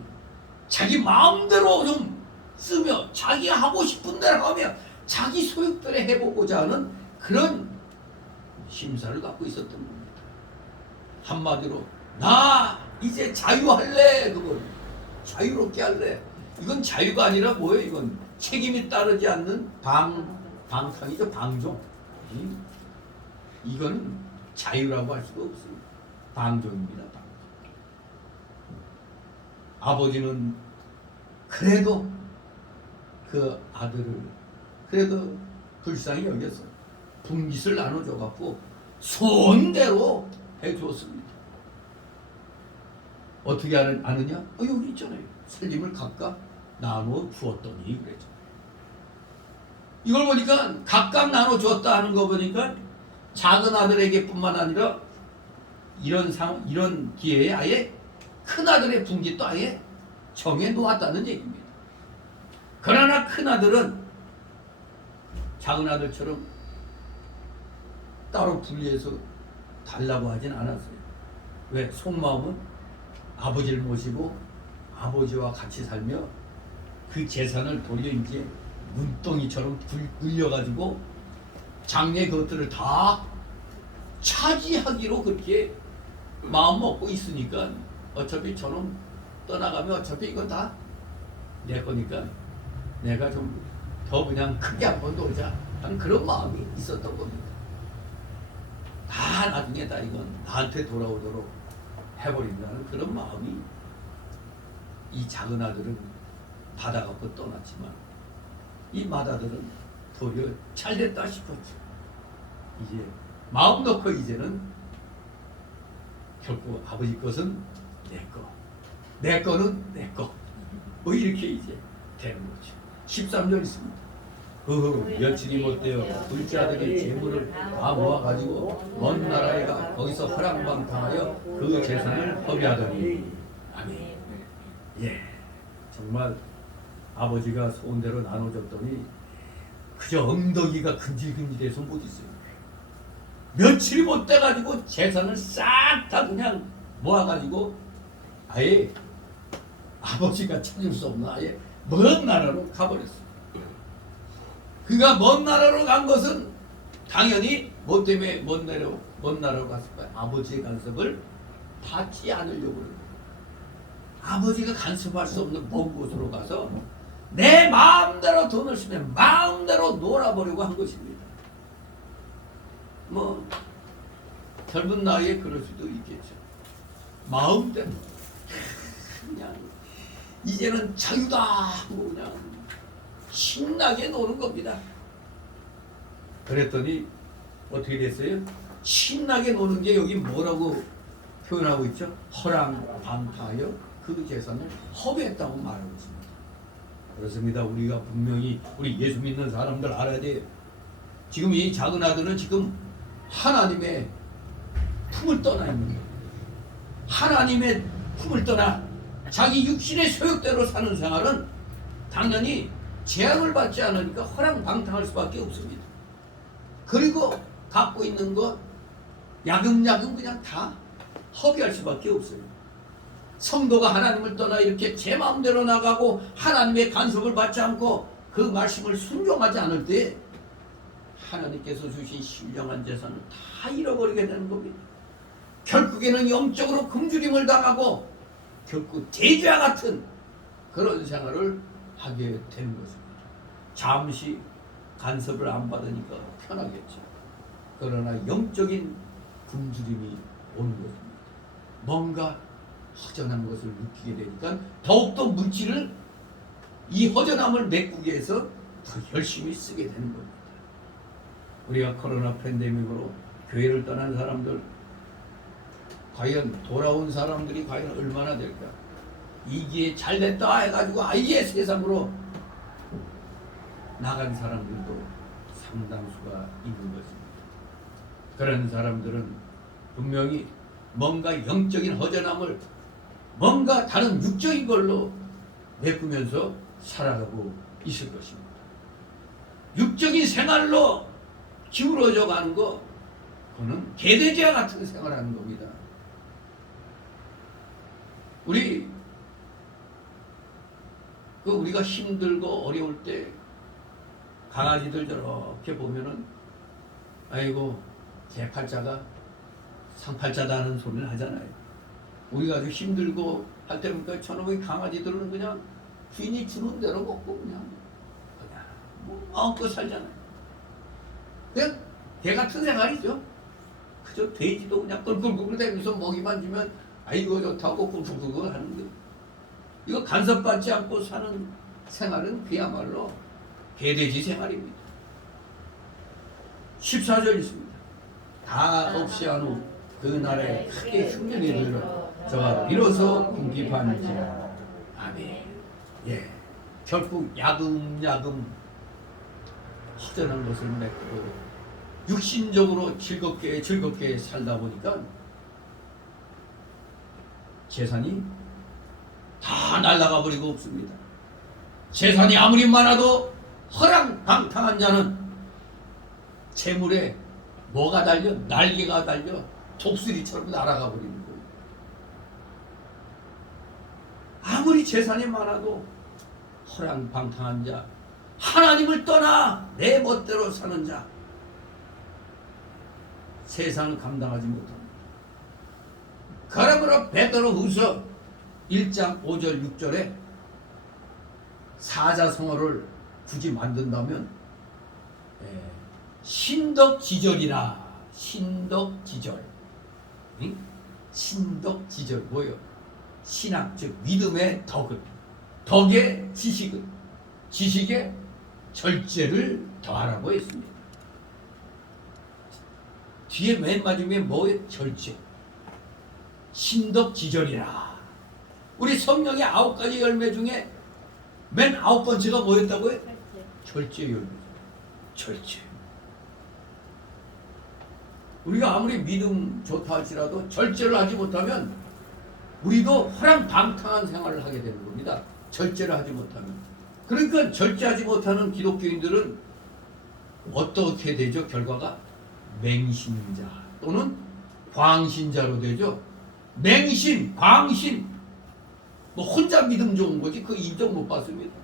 자기 마음대로 좀 쓰며 자기 하고 싶은 대로 하며 자기 소욕대로 해보고자 하는 그런 심사를 갖고 있었던 겁니다. 한마디로 나 이제 자유할래. 그걸 자유롭게 할래. 이건 자유가 아니라 뭐예요? 이건 책임이 따르지 않는 방탕이죠. 방종. 이건 자유라고 할 수가 없습니다. 방종입니다. 방종. 아버지는 그래도 그 아들을 그래도 불쌍히 여겨서 분깃을 나눠줘 갖고 손대로 해주었습니다. 어떻게 아느냐? 여기 있잖아요. 살림을 각각 나누어 주었더니 그랬죠. 이걸 보니까 각각 나눠 주었다 하는 거 보니까 작은 아들에게뿐만 아니라 이런 기회에 아예 큰 아들의 분깃도 아예 정해 놓았다는 얘기입니다. 그러나 큰 아들은 작은 아들처럼 따로 분리해서 달라고 하진 않았어요. 왜? 속마음은 아버지를 모시고 아버지와 같이 살며 그 재산을 도리어 이제 눈덩이처럼 굴려가지고 장래 것들을 다 차지하기로 그렇게 마음 먹고 있으니까 어차피 저는 떠나가면 어차피 이거 다 내 거니까 내가 좀 더 그냥 크게 한번 놀자 하는 그런 마음이 있었던 겁니다. 다 나중에 다 이건 나한테 돌아오도록 해버린다는 그런 마음이 이 작은 아들은 받아갖고 떠났지만 이 맏아들은 도리어 잘됐다 싶었죠. 이제 마음 놓고 이제는 결국 아버지 것은 내 거, 내 거는 내 거, 뭐 이렇게 이제 되는 거죠. 13절 있습니다. 그 후 며칠이 못되어 둘째 아들이 재물을 다 모아가지고 먼 나라에 가 거기서 허랑방탕하여 그 재산을 허비하더니 아멘. 예, 정말 아버지가 소원대로 나눠줬더니 그저 엉덩이가 근질근질해서 못 있어요. 며칠이 못 돼가지고 재산을 싹 다 그냥 모아가지고 아예 아버지가 찾을 수 없는 아예 먼 나라로 가버렸어요. 그가 먼 나라로 간 것은 당연히 뭐 때문에 먼 나라로 갔을까요? 아버지의 간섭을 받지 않으려고 그래요. 아버지가 간섭할 수 없는 먼 곳으로 가서 내 마음대로 돈을 쓰면 마음대로 놀아보려고 한 것입니다. 뭐 젊은 나이에 그럴 수도 있겠죠. 마음대로 그냥 이제는 자유다 하고 그냥 신나게 노는 겁니다. 그랬더니 어떻게 됐어요? 신나게 노는 게 여기 뭐라고 표현하고 있죠? 허랑방탕하여 그 재산을 허비했다고 말하고 있습니다. 그렇습니다. 우리가 분명히 우리 예수 믿는 사람들 알아야 돼요. 지금 이 작은 아들은 지금 하나님의 품을 떠나 있는 거예요. 하나님의 품을 떠나 자기 육신의 소욕대로 사는 생활은 당연히 제한을 받지 않으니까 허랑방탕할 수밖에 없습니다. 그리고 갖고 있는 것 야금야금 그냥 다 허비할 수밖에 없어요. 성도가 하나님을 떠나 이렇게 제 마음대로 나가고 하나님의 간섭을 받지 않고 그 말씀을 순종하지 않을 때 하나님께서 주신 신령한 재산을 다 잃어버리게 되는 겁니다. 결국에는 영적으로 굶주림을 당하고 결국 돼지와 같은 그런 생활을 하게 되는 것입니다. 잠시 간섭을 안 받으니까 편하겠죠. 그러나 영적인 굶주림이 오는 것입니다. 뭔가 허전한 것을 느끼게 되니까 더욱더 물질을 이 허전함을 메꾸기 위해서 더 열심히 쓰게 되는 겁니다. 우리가 코로나 팬데믹으로 교회를 떠난 사람들 과연 돌아온 사람들이 과연 얼마나 될까? 이게 잘됐다 해가지고 아예 세상으로 나간 사람들도 상당수가 있는 것입니다. 그런 사람들은 분명히 뭔가 영적인 허전함을 뭔가 다른 육적인 걸로 메꾸면서 살아가고 있을 것입니다. 육적인 생활로 기울어져 가는 거 그거는 개돼지와 같은 생활하는 겁니다. 우리가 힘들고 어려울 때 강아지들 저렇게 보면은 아이고 제 팔자가 상팔자다는 소리를 하잖아요. 우리가 아주 힘들고 할 때 보니까 저놈의 강아지들은 그냥 주인이 주는 대로 먹고 그냥 뭐 마음껏 살잖아요. 그냥 개 같은 생활이죠. 그저 돼지도 그냥 꿀꿀꿀 대면서 먹이만 주면 아이고 좋다고 꿀꿀꿀 하는데 이거 간섭받지 않고 사는 생활은 그야말로 개돼지 생활입니다. 14절 있습니다. 다 없이 한 후 그날에 크게 흉년이 들어 저가 비로소 궁핍한지라. 아멘. 예, 결국 야금야금 허전한 것을 맺고 육신적으로 즐겁게 살다 보니까 재산이 다 날아가 버리고 없습니다. 재산이 아무리 많아도 허랑방탕한 자는 재물에 뭐가 달려? 날개가 달려 독수리처럼 날아가 버리는 거예요. 아무리 재산이 많아도 허랑방탕한 자, 하나님을 떠나 내 멋대로 사는 자, 세상을 감당하지 못합니다. 그러므로 베드로후서 1장 5절 6절에 사자성어를 굳이 만든다면 신덕지절이라. 신덕지절. 응? 신덕지절 뭐예요? 신학 즉 믿음의 덕은, 덕의 지식은, 지식의 절제를 더하라고 했습니다. 뒤에 맨 마지막에 뭐예요? 절제. 신덕지절이라. 우리 성령의 9가지 열매 중에 맨 9번째가 뭐였다고요? 절제 열매. 절제. 우리가 아무리 믿음 좋다 할지라도 절제를 하지 못하면 우리도 허랑방탕한 생활을 하게 되는 겁니다. 절제를 하지 못하면. 그러니까 절제하지 못하는 기독교인들은 어떻게 되죠? 결과가 맹신자 또는 광신자로 되죠. 맹신, 광신, 뭐 혼자 믿음 좋은 거지 그 인정 못 받습니다.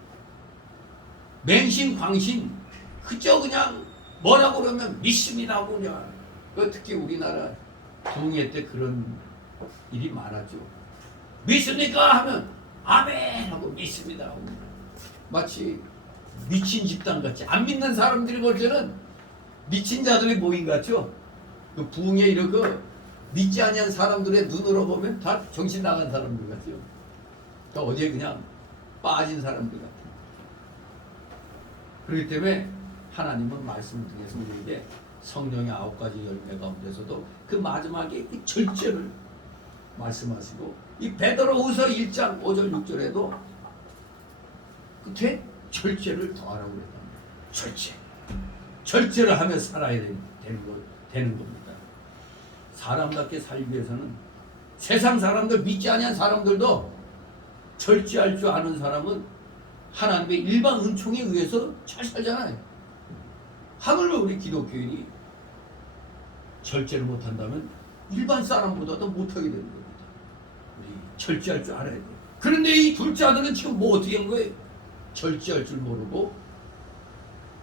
맹신, 광신 그저 그냥 뭐라고 그러면 믿습니다 하고 그냥. 특히 우리나라 부흥회 때 그런 일이 많았죠. 믿습니까? 하면 아멘 하고 믿습니다 하고. 마치 미친 집단 같이. 안 믿는 사람들이 볼 때는 미친 자들이 모인 것 같죠. 그 부흥회 이렇게 믿지 아니한 사람들의 눈으로 보면 다 정신 나간 사람들 같죠. 또 어디에 그냥 빠진 사람들 같아요. 그렇기 때문에 하나님은 말씀을 통해서 우리에게 성령의 9가지 열매 가운데서도 그 마지막에 그 절제를 말씀하시고, 이 베드로후서 1장 5절 6절에도 끝에 절제를 더하라고 그랬단 말이에요. 절제. 절제를 하며 살아야 되는 겁니다. 사람답게 살기 위해서는 세상 사람들, 믿지 아니한 사람들도 절제할 줄 아는 사람은 하나님의 일반 은총에 의해서 잘 살잖아요. 하물며 우리 기독교인이 절제를 못한다면 일반 사람보다도 못하게 되는 겁니다. 우리 절제할 줄 알아야 돼요. 그런데 이 둘째 아들은 지금 뭐 어떻게 한 거예요? 절제할 줄 모르고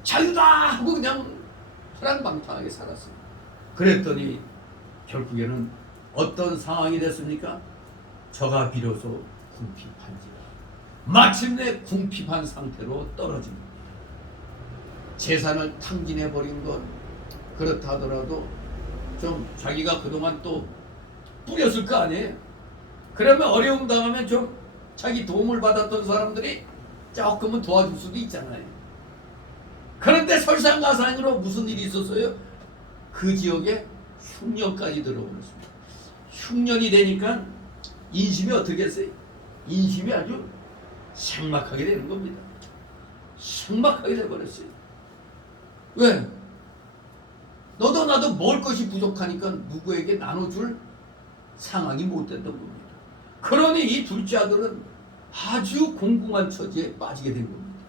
자유다 하고 그냥 허랑방탕하게 살았어요. 그랬더니 결국에는 어떤 상황이 됐습니까? 저가 비로소 궁핍한지라. 마침내 궁핍한 상태로 떨어집니다. 재산을 탕진해버린 건 그렇다 하더라도 좀 자기가 그동안 또 뿌렸을 거 아니에요. 그러면 어려움 당하면 좀 자기 도움을 받았던 사람들이 조금은 도와줄 수도 있잖아요. 그런데 설상가상으로 무슨 일이 있었어요? 그 지역에 흉년까지 들어버렸습니다. 흉년이 되니까 인심이 어떻게 했어요? 인심이 아주 생막하게 되는 겁니다. 생막하게 돼버렸어요. 왜? 너도 나도 먹을 것이 부족하니까 누구에게 나눠줄 상황이 못 됐던 겁니다. 그러니 이 둘째 아들은 아주 공공한 처지에 빠지게 된 겁니다.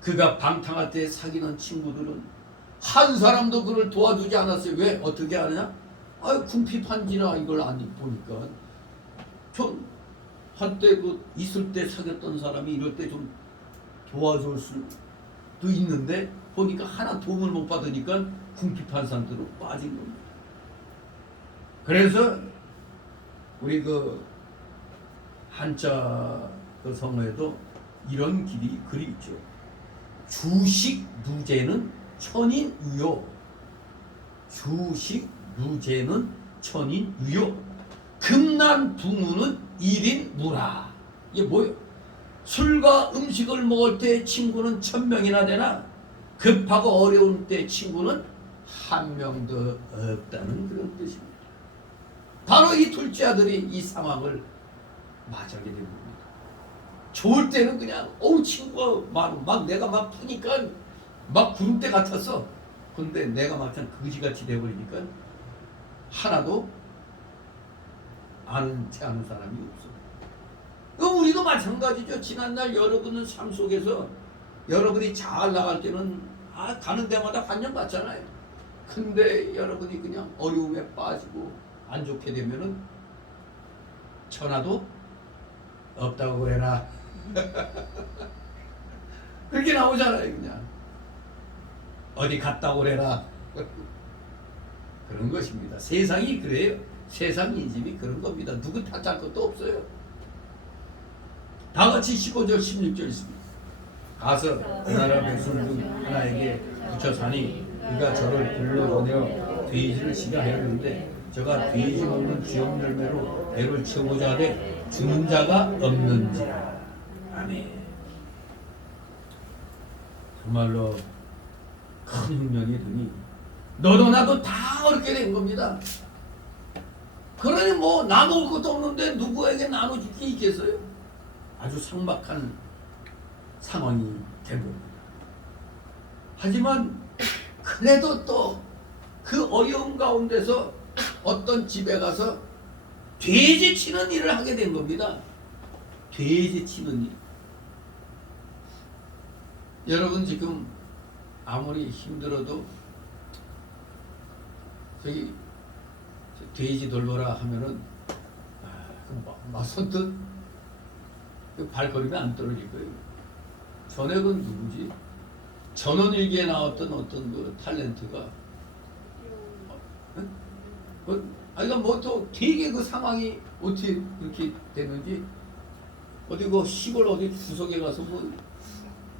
그가 방탕할 때 사귀는 친구들은 한 사람도 그를 도와주지 않았어요. 왜? 어떻게 하느냐? 궁핍한지라 이걸 안 보니까 좀 한때 그 있을 때 사귀었던 사람이 이럴 때 좀 도와줄 수도 있는데 보니까 하나 도움을 못 받으니까 궁핍한 상태로 빠진 겁니다. 그래서 우리 그 한자 그 성어에도 이런 글이 있죠. 주식 누제는 천인유요. 주식 누제는 천인유요. 금난부무는 일인무라. 이게 뭐예요? 술과 음식을 먹을 때 친구는 1000명이나 되나 급하고 어려운 때 친구는 1명도 없다는 그런 뜻입니다. 바로 이 둘째 아들이 이 상황을 맞이하게 된 겁니다. 좋을 때는 그냥 친구가 막 내가 막 푸니까 막 구름대 같았어. 근데 내가 막상 거지같이 돼버리니까 하나도 아는 사람이 없어. 그럼 우리도 마찬가지죠. 지난날 여러분은 삶 속에서 여러분이 잘 나갈 때는 가는 데마다 환영받잖아요. 근데 여러분이 그냥 어려움에 빠지고 안 좋게 되면은 천하도 없다고 그래라. 그렇게 나오잖아요. 그냥 어디 갔다고 그래라. 그런 것입니다. 세상이 그래요. 세상 인심이 그런 겁니다. 누구 탓할 것도 없어요. 다 같이 15절 16절 있습니다. 가서 그 나라 백성 중 하나에게 붙여 사니 그가 저를 불러보내어 돼지를 치게 하였는데 저가 돼지 먹는 귀염 열매로 배를 채우고자 하되 주는 자가 없는지라. 아멘. 정말로 큰 흉년이 드니 너도 나도 다 어렵게 된 겁니다. 그러니 뭐 나눠올 것도 없는데 누구에게 나눠줄 게 있겠어요? 아주 삭막한 상황이 된 겁니다. 하지만 그래도 또 그 어려운 가운데서 어떤 집에 가서 돼지 치는 일을 하게 된 겁니다. 돼지 치는 일. 여러분 지금 아무리 힘들어도 저기 돼지 돌보라 하면은 선뜻 발걸음이 안 떨어질 거예요. 전에 그 누구지? 전원일기에 나왔던 어떤 그 탤런트가 아이가 뭐 또 되게 그 상황이 어떻게 그렇게 됐는지 어디 그 시골 어디 구석에 가서 뭐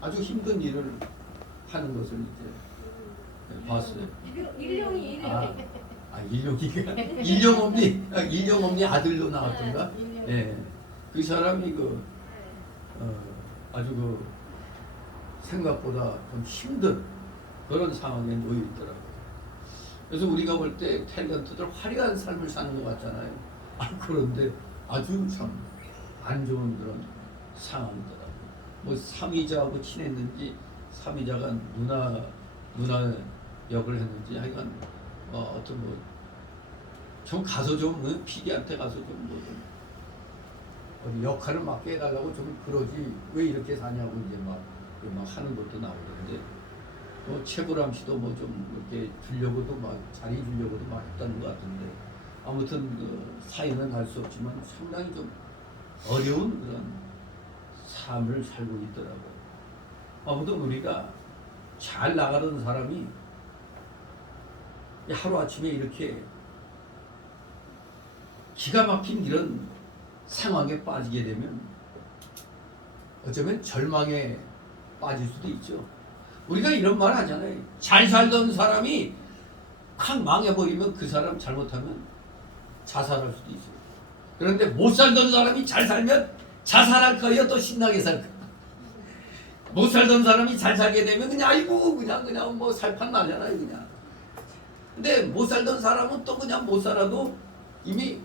아주 힘든 일을 하는 것을 이제 봤어요. 일용이 일용엄니 아들로 나왔던가? 예. 그 사람이 아주 생각보다 좀 힘든 그런 상황에 놓여 있더라고요. 그래서 우리가 볼 때 탤런트들 화려한 삶을 사는 것 같잖아요. 그런데 아주 참 안 좋은 그런 상황이더라고요. 뭐 삼위자하고 친했는지 삼위자가 누나 역을 했는지 하여간 어떤 좀 가서 좀 PD한테 가서 좀 어디 역할을 맡게 해달라고 좀 그러지 왜 이렇게 사냐고 이제 막 하는 것도 나오는데 최불암 씨도 뭐 좀 이렇게 주려고도 막 자리 주려고도 막 했다는 것 같은데 아무튼 그 사인은 알 수 없지만 상당히 좀 어려운 그런 삶을 살고 있더라고요. 아무튼 우리가 잘 나가던 사람이 하루아침에 이렇게 기가 막힌 이런 상황에 빠지게 되면 어쩌면 절망에 빠질 수도 있죠. 우리가 이런 말 하잖아요. 잘 살던 사람이 확 망해버리면 그 사람 잘못하면 자살할 수도 있어요. 그런데 못 살던 사람이 잘 살면 자살할 거예요? 또 신나게 살 거예요? 못 살던 사람이 잘 살게 되면 그냥 아이고 그냥 뭐 살판 나잖아요 그냥. 근데 못 살던 사람은 또 그냥 못 살아도 이미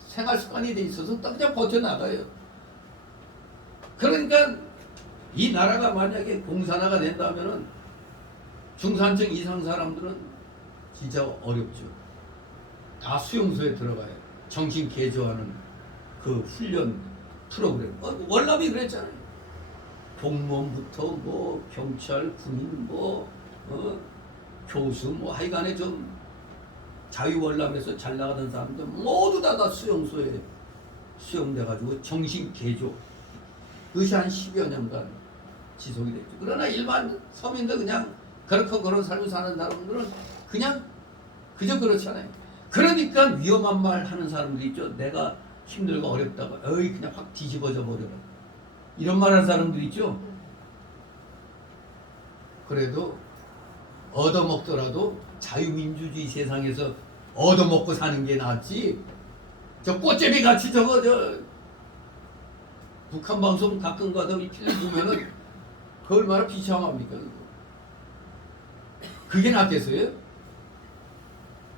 생활 습관이 돼 있어서 또 그냥 버텨나가요. 그러니까 이 나라가 만약에 공산화가 된다면은 중산층 이상 사람들은 진짜 어렵죠. 다 수용소에 들어가요. 정신 개조하는 그 훈련 프로그램. 월남이 그랬잖아요. 공무원부터 뭐 경찰, 군인, 교수 하여간에 좀 자유월남에서 잘 나가던 사람들 모두 다 수용소에 수용돼가지고 정신 개조. 그것이 한 10여 년간 지속이 됐죠. 그러나 일반 서민들 그냥 그렇고 그런 삶을 사는 사람들은 그냥 그저 그렇잖아요. 그러니까 위험한 말 하는 사람들 있죠. 내가 힘들고 어렵다고 그냥 확 뒤집어져 버려라. 이런 말 하는 사람들 있죠. 그래도 얻어먹더라도 자유민주주의 세상에서 얻어먹고 사는 게 낫지. 저 꽃제비 같이 북한 방송 가끔 가다 이 필름 보면은 그 얼마나 비참합니까? 그게 낫겠어요?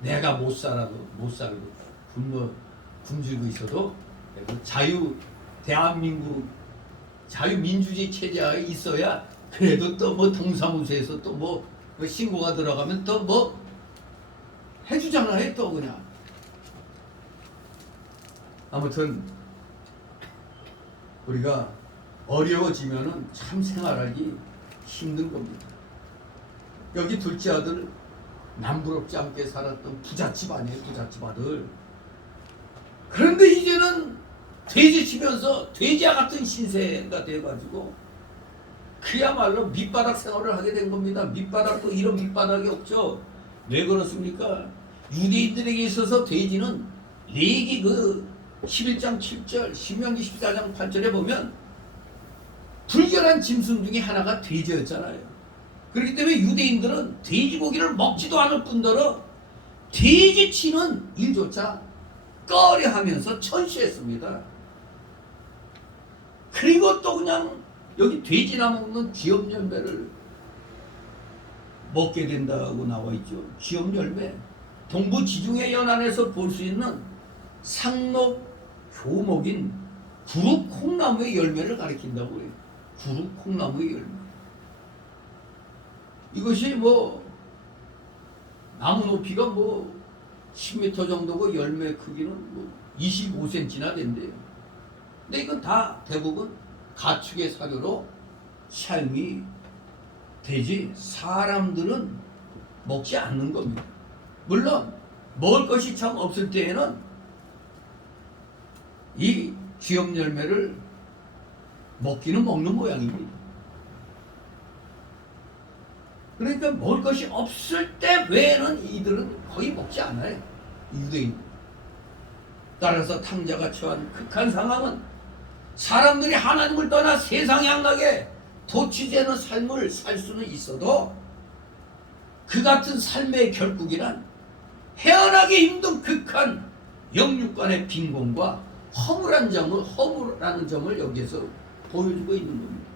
내가 못 살고 굶주리고 있어도 대한민국 자유민주주의 체제에 있어야 그래도 또 뭐 동사무소에서 또 뭐 신고가 들어가면 또 뭐 해주잖아요. 또 그냥 아무튼 우리가 어려워지면은 참 생활하기 힘든 겁니다. 여기 둘째 아들 남부럽지 않게 살았던 부잣집 아니에요. 부잣집 아들. 그런데 이제는 돼지 치면서 돼지와 같은 신세가 돼가지고 그야말로 밑바닥 생활을 하게 된 겁니다. 밑바닥도 이런 밑바닥이 없죠. 왜 그렇습니까? 유대인들에게 있어서 돼지는 레기 11장 7절, 신명기 14장 8절에 보면 불결한 짐승 중에 하나가 돼지였잖아요. 그렇기 때문에 유대인들은 돼지고기를 먹지도 않을 뿐더러 돼지 치는 일조차 꺼려하면서 천시했습니다. 그리고 또 그냥 여기 돼지나 먹는 기업 열매를 먹게 된다고 나와 있죠. 기업 열매. 동부 지중해 연안에서 볼 수 있는 상록 교목인 구루 콩나무의 열매를 가리킨다고 해요. 구루 콩나무의 열매. 이것이 뭐 나무 높이가 뭐 10m 정도고 열매 크기는 뭐 25cm나 된대요. 근데 이건 다 대부분 가축의 사료로 삶이 되지 사람들은 먹지 않는 겁니다. 물론 먹을 것이 참 없을 때에는 이 기업 열매를 먹기는 먹는 모양입니다. 그러니까 먹을 것이 없을 때 외에는 이들은 거의 먹지 않아요. 유대인. 따라서 탕자가 처한 극한 상황은 사람들이 하나님을 떠나 세상 양락에 도취되는 삶을 살 수는 있어도 그 같은 삶의 결국이란 헤어나기 힘든 극한 영육간의 빈곤과 허무라는 점을 여기에서 보여주고 있는 겁니다.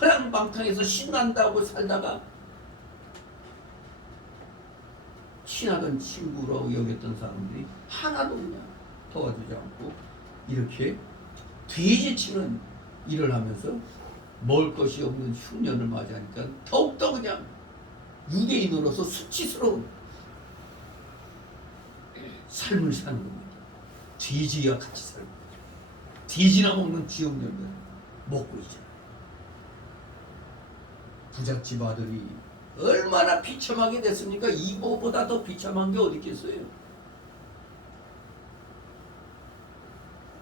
허랑방탕에서 신난다고 살다가 친하던 친구라고 여겼던 사람들이 하나도 그냥 도와주지 않고 이렇게 돼지치는 일을 하면서 먹을 것이 없는 흉년을 맞이하니까 더욱더 그냥 유대인으로서 수치스러운 삶을 사는 겁니다. 돼지와 같이 살고 돼지나 먹는 지옥 열매를 먹고 있잖아요. 부잣집 아들이 얼마나 비참하게 됐습니까? 이거보다 더 비참한 게 어디 있겠어요?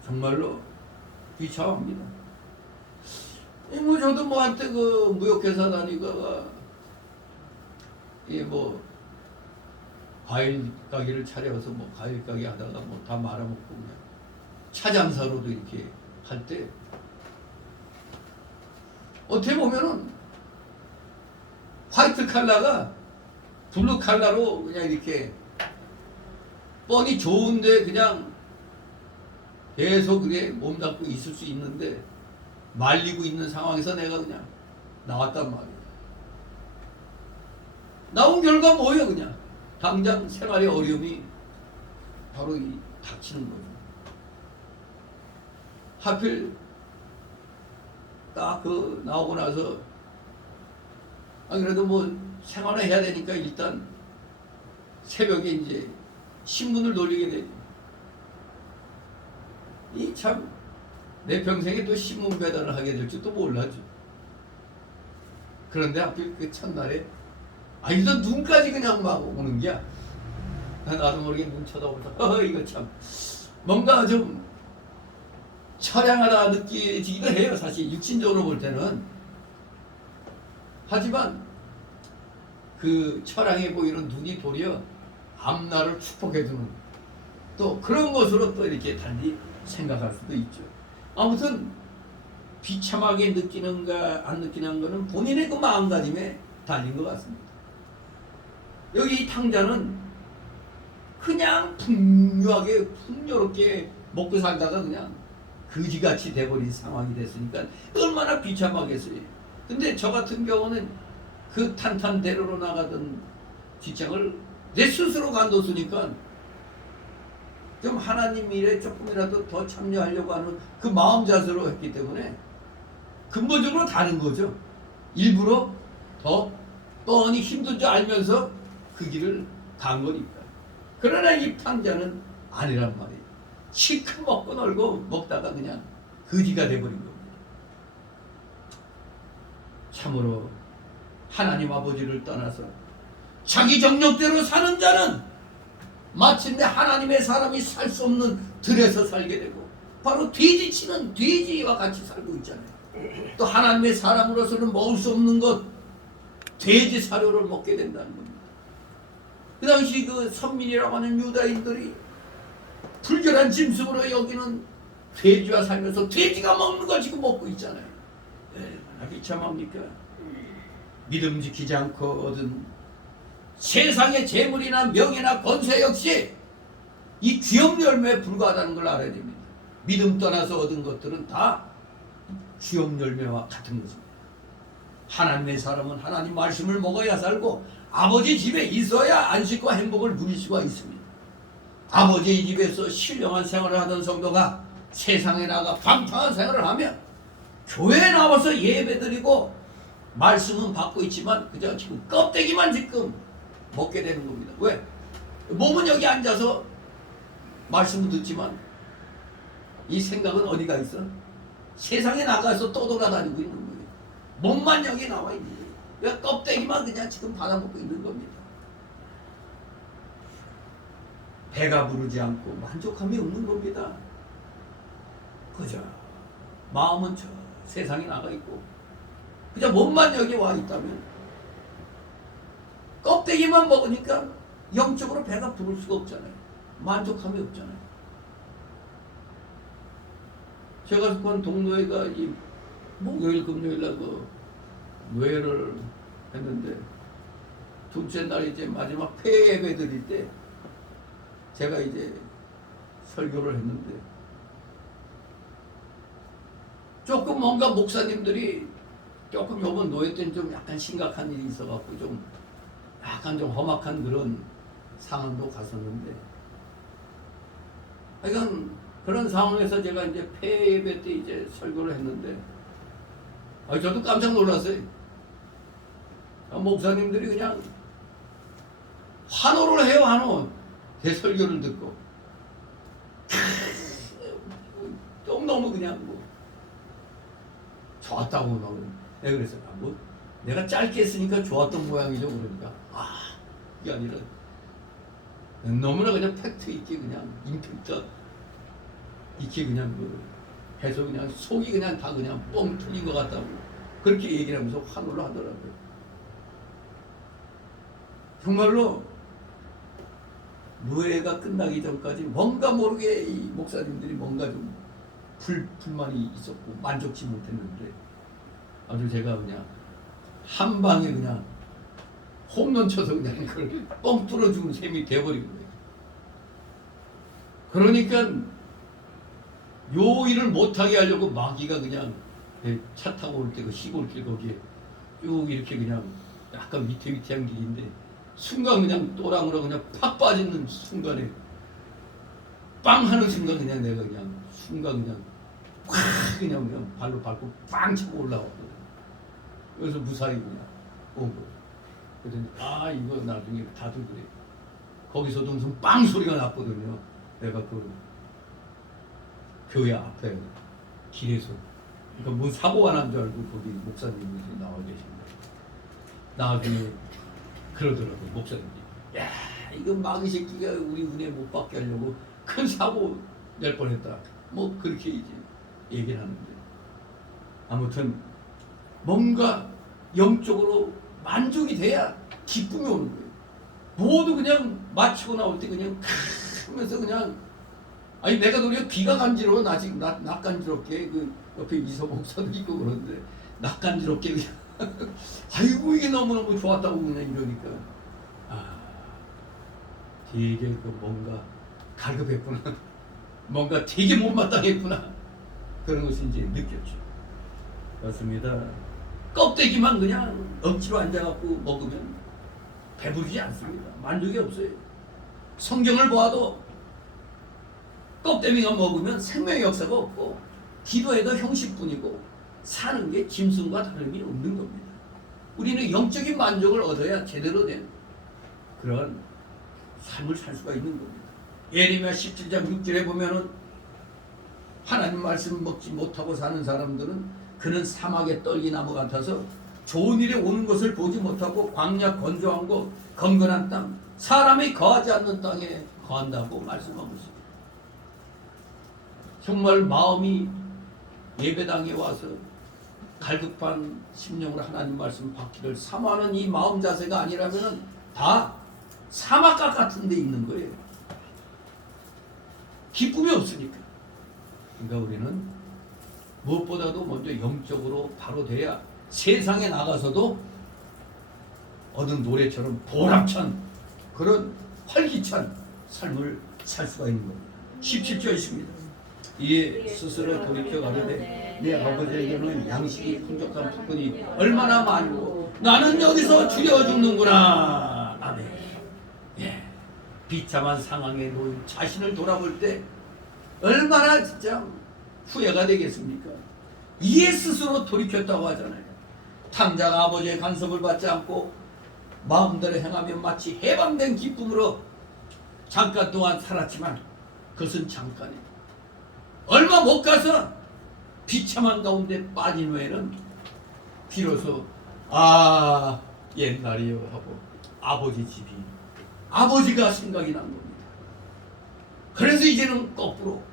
정말로 비참합니다. 뭐 저도 뭐 한때 그 무역회사 다니다가 뭐 과일 가게를 차려서 뭐 과일 가게 하다가 뭐 다 말아먹고 그냥 차장사로도 이렇게 할 때 어떻게 보면은 화이트 칼라가 블루 칼라로 그냥 이렇게 뻔히 좋은데 그냥 계속 그게 몸담고 있을 수 있는데 말리고 있는 상황에서 내가 그냥 나왔단 말이에요. 나온 결과 뭐예요? 그냥 당장 생활의 어려움이 바로 이 닥치는 거죠. 하필 딱 그 나오고 나서 그래도 뭐 생활을 해야 되니까 일단 새벽에 이제 신문을 돌리게 되죠. 이 참 내 평생에 또 신문 배달을 하게 될 줄도 몰랐죠. 그런데 하필 그 첫날에 일단 눈까지 그냥 막 오는 게야. 나도 모르게 눈 쳐다보다 이거 참 뭔가 좀 처량하다 느끼기도 해요. 사실 육신적으로 볼 때는. 하지만 그 처량해 보이는 눈이 도리어 앞날을 축복해주는 또 그런 것으로 또 이렇게 달리 생각할 수도 있죠. 아무튼 비참하게 느끼는가 안 느끼는 거는 본인의 그 마음가짐에 달린 것 같습니다. 여기 이 탕자는 그냥 풍요하게 풍요롭게 먹고 살다가 그냥 거지같이 돼버린 상황이 됐으니까 얼마나 비참하겠어요. 근데 저 같은 경우는 그 탄탄대로로 나가던 직장을 내 스스로 관뒀으니까 좀 하나님 일에 조금이라도 더 참여하려고 하는 그 마음 자세로 했기 때문에 근본적으로 다른 거죠. 일부러 더 뻔히 힘든 줄 알면서 그 길을 간 거니까. 그러나 이 탕자는 아니란 말이에요. 실컷 먹고 놀고 먹다가 그냥 거지가 돼버린 겁니다. 참으로 하나님 아버지를 떠나서 자기 정력대로 사는 자는 마침내 하나님의 사람이 살 수 없는 들에서 살게 되고 바로 돼지치는 돼지와 같이 살고 있잖아요. 또 하나님의 사람으로서는 먹을 수 없는 것 돼지 사료를 먹게 된다는 겁니다. 그 당시 그 선민이라고 하는 유다인들이 불결한 짐승으로 여기는 돼지와 살면서 돼지가 먹는 거 지금 먹고 있잖아요. 얼마나 비참합니까? 믿음 지키지 않고 얻은 세상의 재물이나 명예나 권세 역시 이 귀염 열매에 불과하다는 걸 알아야 됩니다. 믿음 떠나서 얻은 것들은 다 귀염 열매와 같은 것입니다. 하나님의 사람은 하나님 말씀을 먹어야 살고 아버지 집에 있어야 안식과 행복을 누릴 수가 있습니다. 아버지 집에서 신령한 생활을 하던 성도가 세상에 나가 방탕한 생활을 하면 교회에 나와서 예배드리고 말씀은 받고 있지만 그저 지금 껍데기만 지금 먹게 되는 겁니다. 왜? 몸은 여기 앉아서 말씀을 듣지만 이 생각은 어디가 있어? 세상에 나가서 떠돌아다니고 있는 거예요. 몸만 여기 나와 있는 거예요. 그러니까 껍데기만 그냥 지금 받아먹고 있는 겁니다. 배가 부르지 않고 만족함이 없는 겁니다. 그저 마음은 저 세상에 나가 있고 그저 몸만 여기 와 있다면 껍데기만 먹으니까 영적으로 배가 부를 수가 없잖아요. 만족함이 없잖아요. 제가 속한 동로회가 이 목요일 금요일 날 그 노예를 했는데 둘째 날 이제 마지막 폐 예배 드릴 때 제가 이제 설교를 했는데 조금 뭔가 목사님들이 조금 요번 노예 때는 좀 약간 심각한 일이 있어갖고 좀 약간 좀 험악한 그런 상황도 갔었는데 하여간 그런 상황에서 제가 이제 폐 예배 때 이제 설교를 했는데 저도 깜짝 놀랐어요. 목사님들이 그냥 환호를 해요. 환호. 제 설교를 듣고 너무 그냥 뭐 좋았다고 막 내가 그랬어요. 뭐 내가 짧게 했으니까 좋았던 모양이죠. 그러니까 그게 아니라 너무나 그냥 팩트 있게 그냥 임팩트 있게 그냥 그 해서 그냥 속이 그냥 다 그냥 뻥 뚫린 것 같다고 그렇게 얘기를 하면서 환호를 하더라고요. 정말로 노예가 끝나기 전까지 뭔가 모르게 이 목사님들이 뭔가 좀 불만이 있었고 만족치 못했는데 아주 제가 그냥 한 방에 그냥 홈런 쳐서 그냥 그걸 뻥 뚫어주는 셈이 돼버린 거예요. 그러니까 요 일을 못하게 하려고 마귀가 그냥 차 타고 올 때 그 시골길 거기에 쭉 이렇게 그냥 약간 위태위태한 길인데 순간 그냥 또랑으로 그냥 팍 빠지는 순간에 빵 하는 순간 그냥 내가 그냥 순간 그냥 확 그냥 발로 밟고 빵 치고 올라왔거든. 그래서 무사히 그냥 온 거예요. 그랬더니 이거 나중에 다들 그래. 거기서도 무슨 빵 소리가 났거든요. 내가 그 교회 앞에 길에서 그러니까 뭔 사고가 난 줄 알고 거기 목사님들이 나와 계신데 나중에 그러더라고요. 목사님이 야 이거 마귀 새끼가 우리 은혜 못 받게 하려고 큰 사고 낼 뻔했다. 뭐 그렇게 이제 얘기를 하는데 아무튼 뭔가 영적으로 만족이 돼야 기쁨이 오는 거예요. 모두 그냥 마치고 나올 때 그냥 하면서 그냥 아니 내가 노래 귀가 간지러워 나 지금 나 간지럽게 그 옆에 이서 목사도 있고 그러는데 나 간지럽게 그냥 아이고 이게 너무너무 좋았다고 그냥 이러니까 되게 그 뭔가 갈급했구나 뭔가 되게 못마땅했구나 그런 것을 이제 느꼈죠. 그렇습니다. 껍데기만 그냥 억지로 앉아갖고 먹으면 배부르지 않습니다. 만족이 없어요. 성경을 보아도 껍데기만 먹으면 생명의 역사가 없고 기도해도 형식뿐이고 사는 게 짐승과 다름이 없는 겁니다. 우리는 영적인 만족을 얻어야 제대로 된 그런 삶을 살 수가 있는 겁니다. 예레미야 17장 6절에 보면은 하나님 말씀 먹지 못하고 사는 사람들은 그는 사막의 떨기나무 같아서 좋은 일이 오는 것을 보지 못하고 광야 건조한 곳 건건한 땅 사람이 거하지 않는 땅에 거한다고 말씀하고 있습니다. 정말 마음이 예배당에 와서 갈급한 심령으로 하나님 말씀 받기를 사모하는 이 마음 자세가 아니라면 다 사막과 같은 데 있는 거예요. 기쁨이 없으니까. 그러니까 우리는 무엇보다도 먼저 영적으로 바로 돼야 세상에 나가서도 얻은 노래처럼 보람찬 그런 활기찬 삶을 살 수가 있는 겁니다. 17절 있습니다. 이에 스스로 돌이켜 가로되 내 아버지에게는 양식이 풍족한 부분이 얼마나 많고 나는 여기서 주려 죽는구나. 아멘. 예. 비참한 상황에 놓인 자신을 돌아볼 때 얼마나 진짜 후회가 되겠습니까? 이에 스스로 돌이켰다고 하잖아요. 탕자가 아버지의 간섭을 받지 않고 마음대로 행하며 마치 해방된 기쁨으로 잠깐 동안 살았지만 그것은 잠깐이에요. 얼마 못 가서 비참한 가운데 빠진 후에는 비로소 옛날이요 하고 아버지 집이 아버지가 생각이 난 겁니다. 그래서 이제는 거꾸로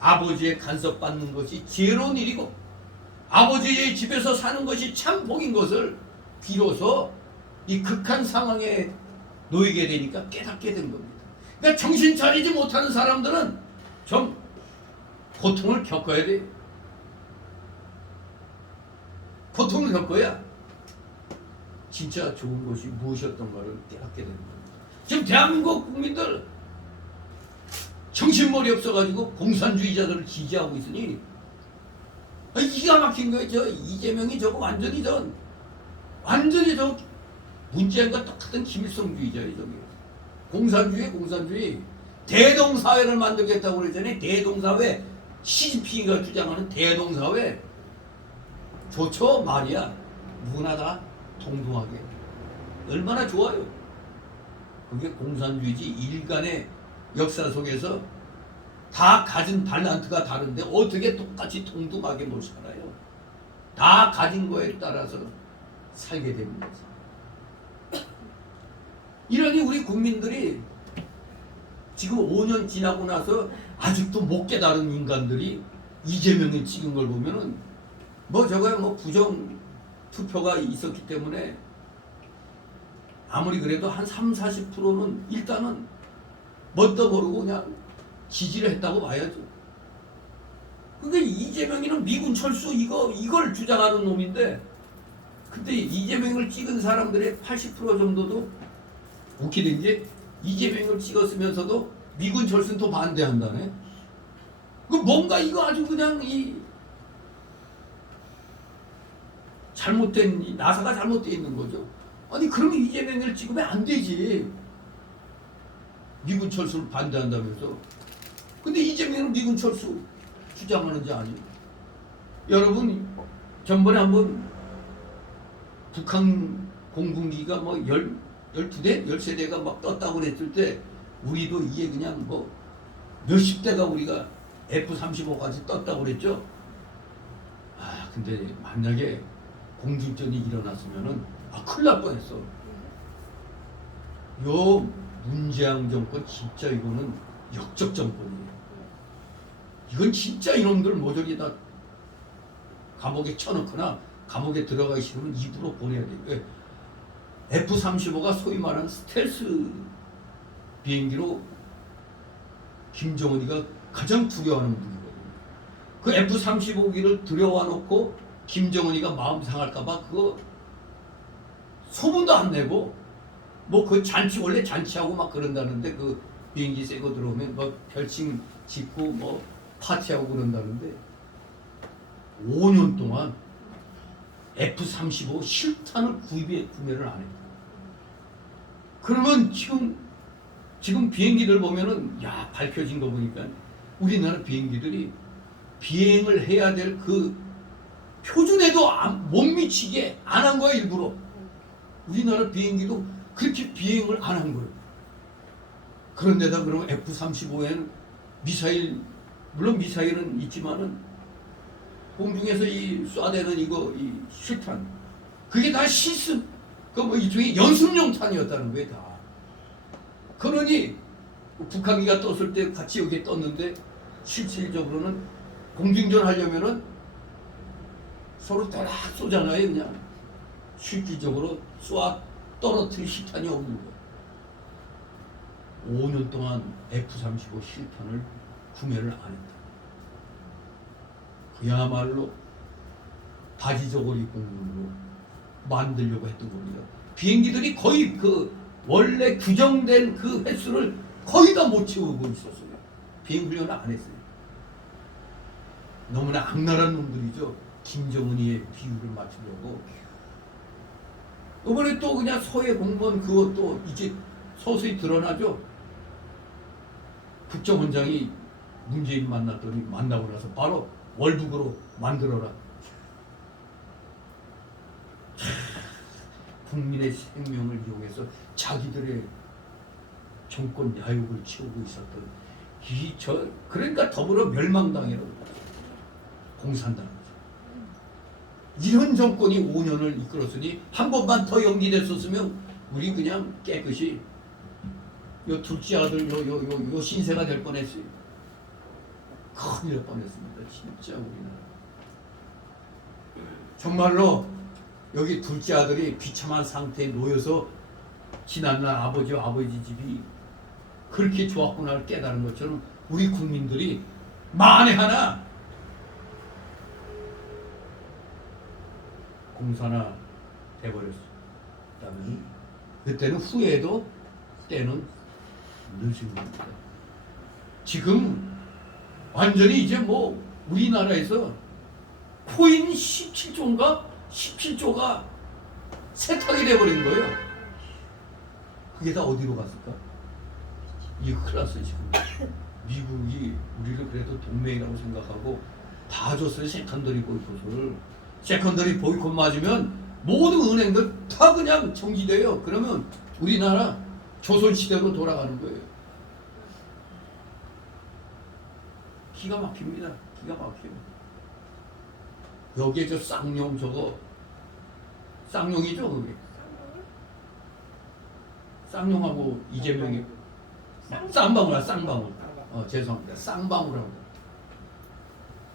아버지의 간섭받는 것이 지혜로운 일이고 아버지의 집에서 사는 것이 참 복인 것을 비로소 이 극한 상황에 놓이게 되니까 깨닫게 된 겁니다. 그러니까 정신 차리지 못하는 사람들은 좀 고통을 겪어야 돼요. 고통을 겪어야 진짜 좋은 것이 무엇이었던가를 깨닫게 되는 겁니다. 지금 대한민국 국민들 정신머리 없어가지고 공산주의자들을 지지하고 있으니 기가 막힌 거예요. 저 이재명이 저거 완전히 저 문재인과 똑같은 김일성주의자예요. 저기 공산주의 대동사회를 만들겠다고 그랬잖아요. 대동사회 시진핑이가 주장하는 대동사회 좋죠 말이야. 누구나 다 동등하게 얼마나 좋아요. 그게 공산주의지. 일간의 역사 속에서 다 가진 달란트가 다른데 어떻게 똑같이 동등하게 못 살아요. 다 가진 거에 따라서 살게 됩니다. 이러니 우리 국민들이 지금 5년 지나고 나서 아직도 못 깨달은 인간들이 이재명이 찍은 걸 보면은 저거야 부정 투표가 있었기 때문에 아무리 그래도 한 30-40%는 일단은 뭣도 모르고 그냥 지지를 했다고 봐야죠. 근데 이재명이는 미군 철수 이걸 주장하는 놈인데 근데 이재명을 찍은 사람들의 80% 정도도 웃기는 게 이재명을 찍었으면서도 미군 철수는 또 반대한다네. 뭔가 이거 아주 그냥 잘못된 나사가 잘못되어 있는 거죠. 아니 그러면 이재명을 찍으면 안 되지. 미군 철수를 반대한다면서. 근데 이재명은 미군 철수 주장하는지 아니에요. 여러분 전번에 한번 북한 공군기가 12대? 13대가 막 떴다고 그랬을 때 우리도 이게 그냥 몇십 대가 우리가 F-35까지 떴다고 그랬죠. 근데 만약에 공중전이 일어났으면은 큰일 날 뻔했어. 요 문재양 정권 진짜 이거는 역적 정권이에요. 이건 진짜 이놈들 모조리 다 감옥에 쳐넣거나 감옥에 들어가기 싫으면 입으로 보내야 돼요. F-35가 소위 말하는 스텔스 비행기로 김정은이가 가장 두려워하는 무기거든요. 그 F-35기를 들여와 놓고 김정은이가 마음 상할까봐 그거 소문도 안 내고 그 잔치 원래 잔치하고 막 그런다는데 그 비행기 새 거 들어오면 별칭 짓고 파티하고 그런다는데 5년 동안 F-35 실탄을 구매를 안 해요. 그러면 지금 비행기들 보면은 밝혀진 거 보니까 우리나라 비행기들이 비행을 해야 될 그 표준에도 못 미치게 안 한 거야 일부러. 우리나라 비행기도 그렇게 비행을 안 한 거예요. 그런데다 그러면 F-35에는 미사일 물론 미사일은 있지만은 공중에서 쏴대는 이 실탄 그게 다 실습 일종의 연습용 탄이었다는 거예요 다. 그러니 북한기가 떴을 때 같이 여기에 떴는데 실질적으로는 공중전 하려면은 서로 따라 쏘잖아요. 그냥 실질적으로 쏴 떨어뜨릴 실탄이 없는 거예요. 5년 동안 F-35 실탄을 구매를 안 했다. 그야말로 바지 저고리 공문으로 만들려고 했던 겁니다. 비행기들이 거의 그 원래 규정된 그 횟수를 거의 다 못 채우고 있었어요. 비행 훈련을 안 했어요. 너무나 악랄한 놈들이죠. 김정은이의 비율을 맞추려고. 이번에 또 그냥 서해 공무원 그것도 이제 서서히 드러나죠. 국정원장이 문재인 만났더니 만나고 나서 바로 월북으로 만들어라. 국민의 생명을 이용해서 자기들의 정권 야욕을 채우고 있었던 그러니까 더불어 멸망당이라고 공산당이죠. 이런 정권이 5년을 이끌었으니 한 번만 더 연기됐었으면 우리 그냥 깨끗이 요 둘째 아들 요 신세가 될 뻔했어요. 큰일 날 뻔했습니다. 진짜 우리나라. 정말로 여기 둘째 아들이 비참한 상태에 놓여서 지난날 아버지 집이 그렇게 좋았구나를 깨달은 것처럼 우리 국민들이 만에 하나 공산화 돼버렸다면 그때는 후회도 때는 늦은 겁니다. 지금 완전히 이제 뭐 우리나라에서 코인 17조가 세탁이 돼버린 거예요. 그게 다 어디로 갔을까? 이거 큰일 났어요 지금. 미국이 우리를 그래도 동맹이라고 생각하고 다 줬어요. 세컨더리 보이콧을. 세컨더리 보이콧 맞으면 모든 은행들 다 그냥 정지돼요. 그러면 우리나라 조선시대로 돌아가는 거예요. 기가 막힙니다. 기가 막혀요. 여기에 저 쌍용 저거 쌍용이죠 그게. 쌍용하고 이재명이 쌍방울. 죄송합니다.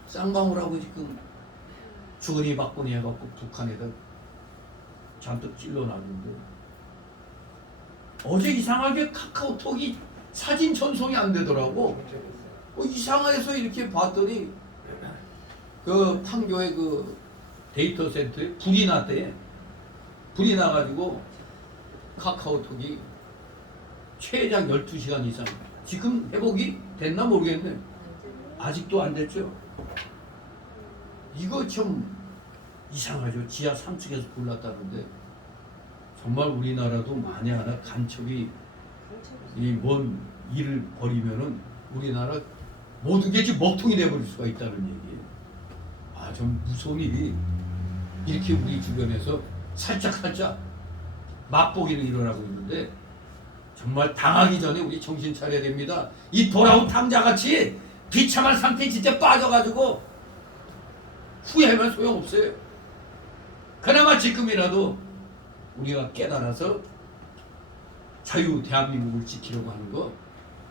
쌍방울하고 지금 주거니 받거니 해갖고 북한에다 잔뜩 찔러놨는데 어제 이상하게 카카오톡이 사진 전송이 안 되더라고. 이상해서 이렇게 봤더니 그 판교의 그 데이터 센터에 불이 났대. 불이 나가지고 카카오톡이 최장 12시간 이상 지금 회복이 됐나 모르겠네. 아직도 안 됐죠. 이거 좀 이상하죠. 지하 3층에서 불났다는데 정말 우리나라도 만에 하나 간첩이 이 뭔 일을 벌이면은 우리나라 모든 게 지금 먹통이 돼버릴 수가 있다는 얘기예요. 좀 무서운 일이 이렇게 우리 주변에서 살짝 맛보기는 일어나고 있는데 정말 당하기 전에 우리 정신 차려야 됩니다. 이 돌아온 탕자같이 비참한 상태에 진짜 빠져가지고 후회하면 소용없어요. 그나마 지금이라도 우리가 깨달아서 자유 대한민국을 지키려고 하는 거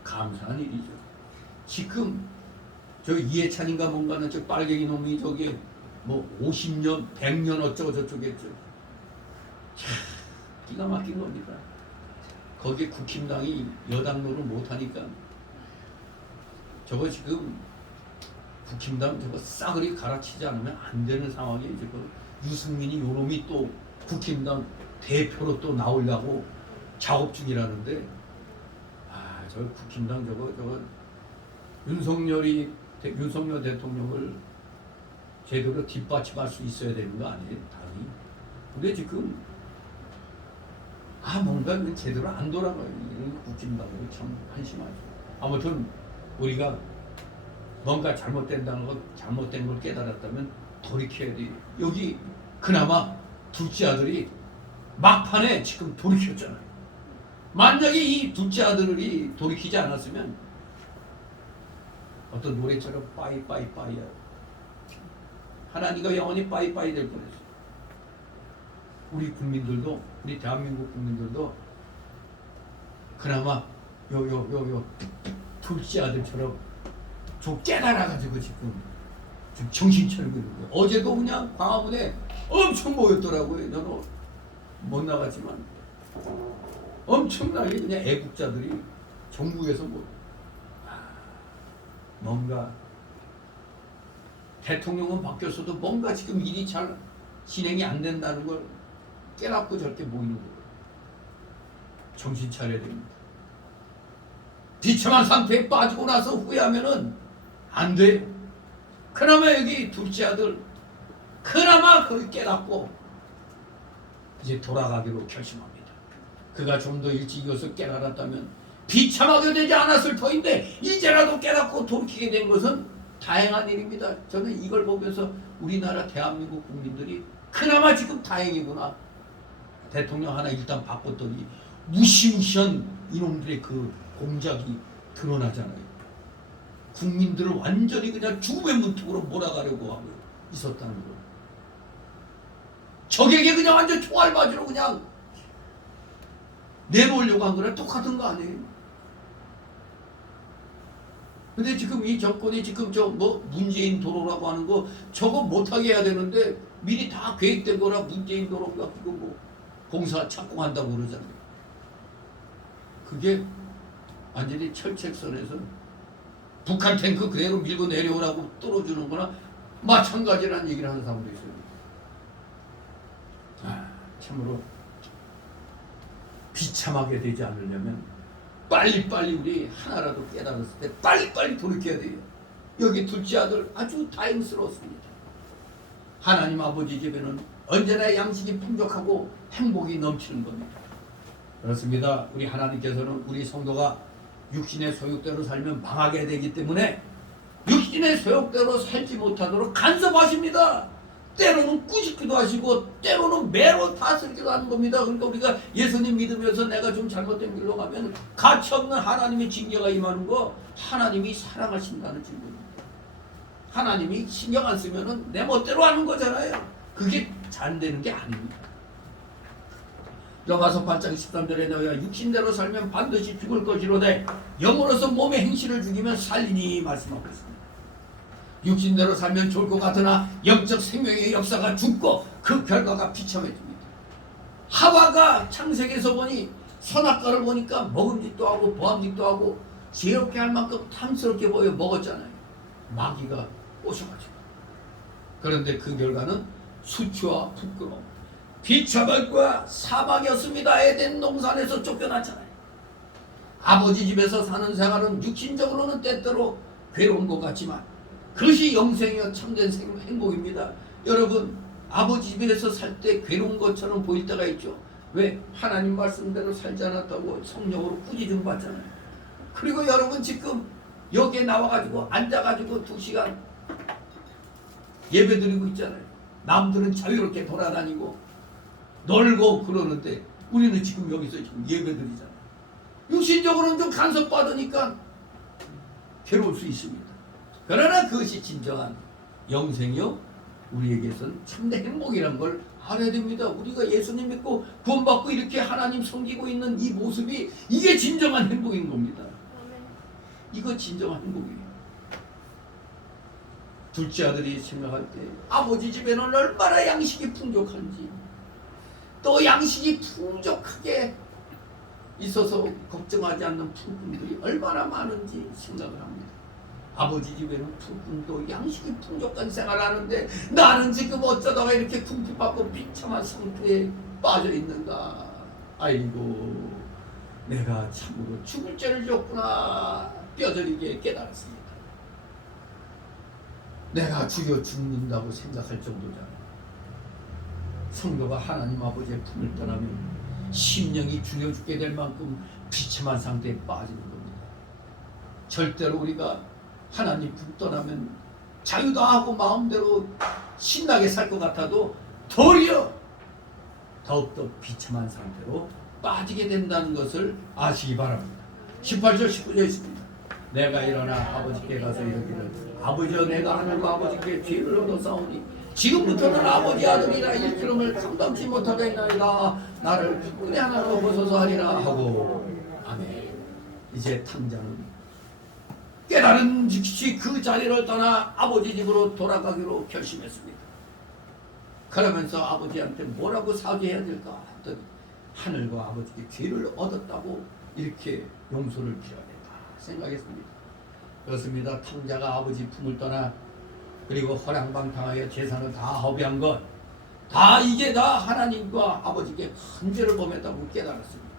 감사한 일이죠. 지금 저 이해찬인가 뭔가는 저 빨갱이 놈이 저기 뭐 50년 100년 어쩌고 저쩌겠죠. 기가 막힌 겁니다. 거기에 국힘당이 여당 노릇 못하니까 저거 지금 국힘당 저거 싸그리 갈아치지 않으면 안 되는 상황이에요. 지금 유승민이 요놈이 또 국힘당 대표로 또 나오려고 작업 중이라는데 저 국힘당 저거 윤석열 대통령을 제대로 뒷받침할 수 있어야 되는 거 아니에요? 당이. 근데 지금 뭔가 제대로 안 돌아가요. 이런 국힘당으로 참 한심하죠. 아무튼 우리가 뭔가 잘못된 걸 깨달았다면 돌이켜야 돼. 여기 그나마 둘째 아들이 막판에 지금 돌이켰잖아요. 만약에 이 둘째 아들이 돌이키지 않았으면 어떤 노래처럼 빠이빠이빠이야. 하나님과 영원히 빠이빠이 될 뻔했어. 우리 국민들도 우리 대한민국 국민들도 그나마 요 둘째 아들처럼 좀 깨달아가지고 지금 좀 정신 차리고 있는 거예요. 어제도 그냥 광화문에 엄청 모였더라고요. 저는 못 나갔지만 엄청나게 그냥 애국자들이 전국에서 뭔가 대통령은 바뀌었어도 뭔가 지금 일이 잘 진행이 안 된다는 걸 깨닫고 저렇게 모이는 거예요. 정신 차려야 됩니다. 비참한 상태에 빠지고 나서 후회하면은 안 돼요. 그나마 여기 둘째 아들 그나마 그걸 깨닫고 이제 돌아가기로 결심합니다. 그가 좀 더 일찍 이어서 깨달았다면 비참하게 되지 않았을 터인데 이제라도 깨닫고 돌이키게 된 것은 다행한 일입니다. 저는 이걸 보면서 우리나라 대한민국 국민들이 그나마 지금 다행이구나. 대통령 하나 일단 바꿨더니 무시무시한 이놈들의 그 공작이 드러나잖아요. 국민들을 완전히 그냥 죽음의 문턱으로 몰아가려고 하고 있었다는 거. 적에게 그냥 완전 총알바지로 그냥 내놓으려고 한 거랑 똑같은 거 아니에요? 근데 지금 이 정권이 지금 저 뭐 문재인 도로라고 하는 거 저거 못하게 해야 되는데 미리 다 계획된 거라 문재인 도로가 그거 뭐 공사 착공한다고 그러잖아요. 그게 완전히 철책선에서 북한 탱크 그대로 밀고 내려오라고 뚫어주는 거나 마찬가지라는 얘기를 하는 사람도 있어요. 참으로 비참하게 되지 않으려면 빨리빨리 우리 하나라도 깨달았을 때 빨리빨리 돌이켜야 돼요. 여기 둘째 아들 아주 다행스러웠습니다. 하나님 아버지 집에는 언제나 양식이 풍족하고 행복이 넘치는 겁니다. 그렇습니다. 우리 하나님께서는 우리 성도가 육신의 소욕대로 살면 망하게 되기 때문에 육신의 소욕대로 살지 못하도록 간섭하십니다. 때로는 꾸짖기도 하시고 때로는 매로 다스리기도 하는 겁니다. 그러니까 우리가 예수님 믿으면서 내가 좀 잘못된 길로 가면 가치없는 하나님의 징계가 임하는 거 하나님이 사랑하신다는 증거입니다. 하나님이 신경 안 쓰면은 내 멋대로 하는 거잖아요. 그게 잘 되는 게 아닙니다. 로마서 8장 13절에 너희가 육신대로 살면 반드시 죽을 것이로되 영으로서 몸의 행실을 죽이면 살리니 말씀하고 있습니다. 육신대로 살면 좋을 것 같으나 영적 생명의 역사가 죽고 그 결과가 비참해집니다. 하와가 창세기에서 보니 선악과를 보니까 먹음직도 하고 보암직도 하고 지혜롭게 할 만큼 탐스럽게 보여 먹었잖아요. 마귀가 꼬셔가지고. 그런데 그 결과는 수치와 부끄러움, 비참함과 사망이었습니다. 에덴 동산에서 쫓겨났잖아요. 아버지 집에서 사는 생활은 육신적으로는 때때로 괴로운 것 같지만 그것이 영생이요 참된 행복입니다. 여러분 아버지 집에서 살 때 괴로운 것처럼 보일 때가 있죠. 왜? 하나님 말씀대로 살지 않았다고 성령으로 꾸짖음 받잖아요. 그리고 여러분 지금 여기에 나와가지고 앉아가지고 2시간 예배드리고 있잖아요. 남들은 자유롭게 돌아다니고 놀고 그러는데 우리는 지금 여기서 지금 예배드리잖아요. 육신적으로는 좀 간섭받으니까 괴로울 수 있습니다. 그러나 그것이 진정한 영생이요 우리에게서는 참된 행복이란 걸 알아야 됩니다. 우리가 예수님 믿고 구원받고 이렇게 하나님 섬기고 있는 이 모습이 이게 진정한 행복인 겁니다. 이거 진정한 행복이에요. 둘째 아들이 생각할 때 아버지 집에는 얼마나 양식이 풍족한지 또 양식이 풍족하게 있어서 걱정하지 않는 품꾼들이 얼마나 많은지 생각을 합니다. 아버지 집에는 품꾼도 양식이 풍족한 생활을 하는데 나는 지금 어쩌다가 이렇게 궁핍하고 비참한 상태에 빠져 있는가. 아이고 내가 참으로 죽을 죄를 졌구나 뼈저리게 깨달았습니다. 내가 죽여 죽는다고 생각할 정도잖아요. 성도가 하나님 아버지의 품을 떠나면 심령이 죽여 죽게 될 만큼 비참한 상태에 빠지는 겁니다. 절대로 우리가 하나님 품 떠나면 자유도 하고 마음대로 신나게 살 것 같아도 도리어 더욱더 비참한 상태로 빠지게 된다는 것을 아시기 바랍니다. 18절 19절 있습니다. 내가 일어나 아버지께 가서 이르기를 아버지여 내가 하늘과 아버지께 죄를 얻어 싸우니 지금부터는 아버지 아들이라 일컬음을 감당치 못하겠나이다. 나를 은혜 하나로 벗어서 하리라 하고 아멘. 이제 탕자는 깨달은 즉시 그 자리를 떠나 아버지 집으로 돌아가기로 결심했습니다. 그러면서 아버지한테 뭐라고 사죄해야 될까 했더니 하늘과 아버지께 죄를 얻었다고 이렇게 용서를 빌어야겠다 생각했습니다. 그렇습니다. 탕자가 아버지 품을 떠나 그리고 허랑방탕하여 재산을 다 허비한 것, 다 이게 다 하나님과 아버지께 한죄를 범했다고 깨달았습니다.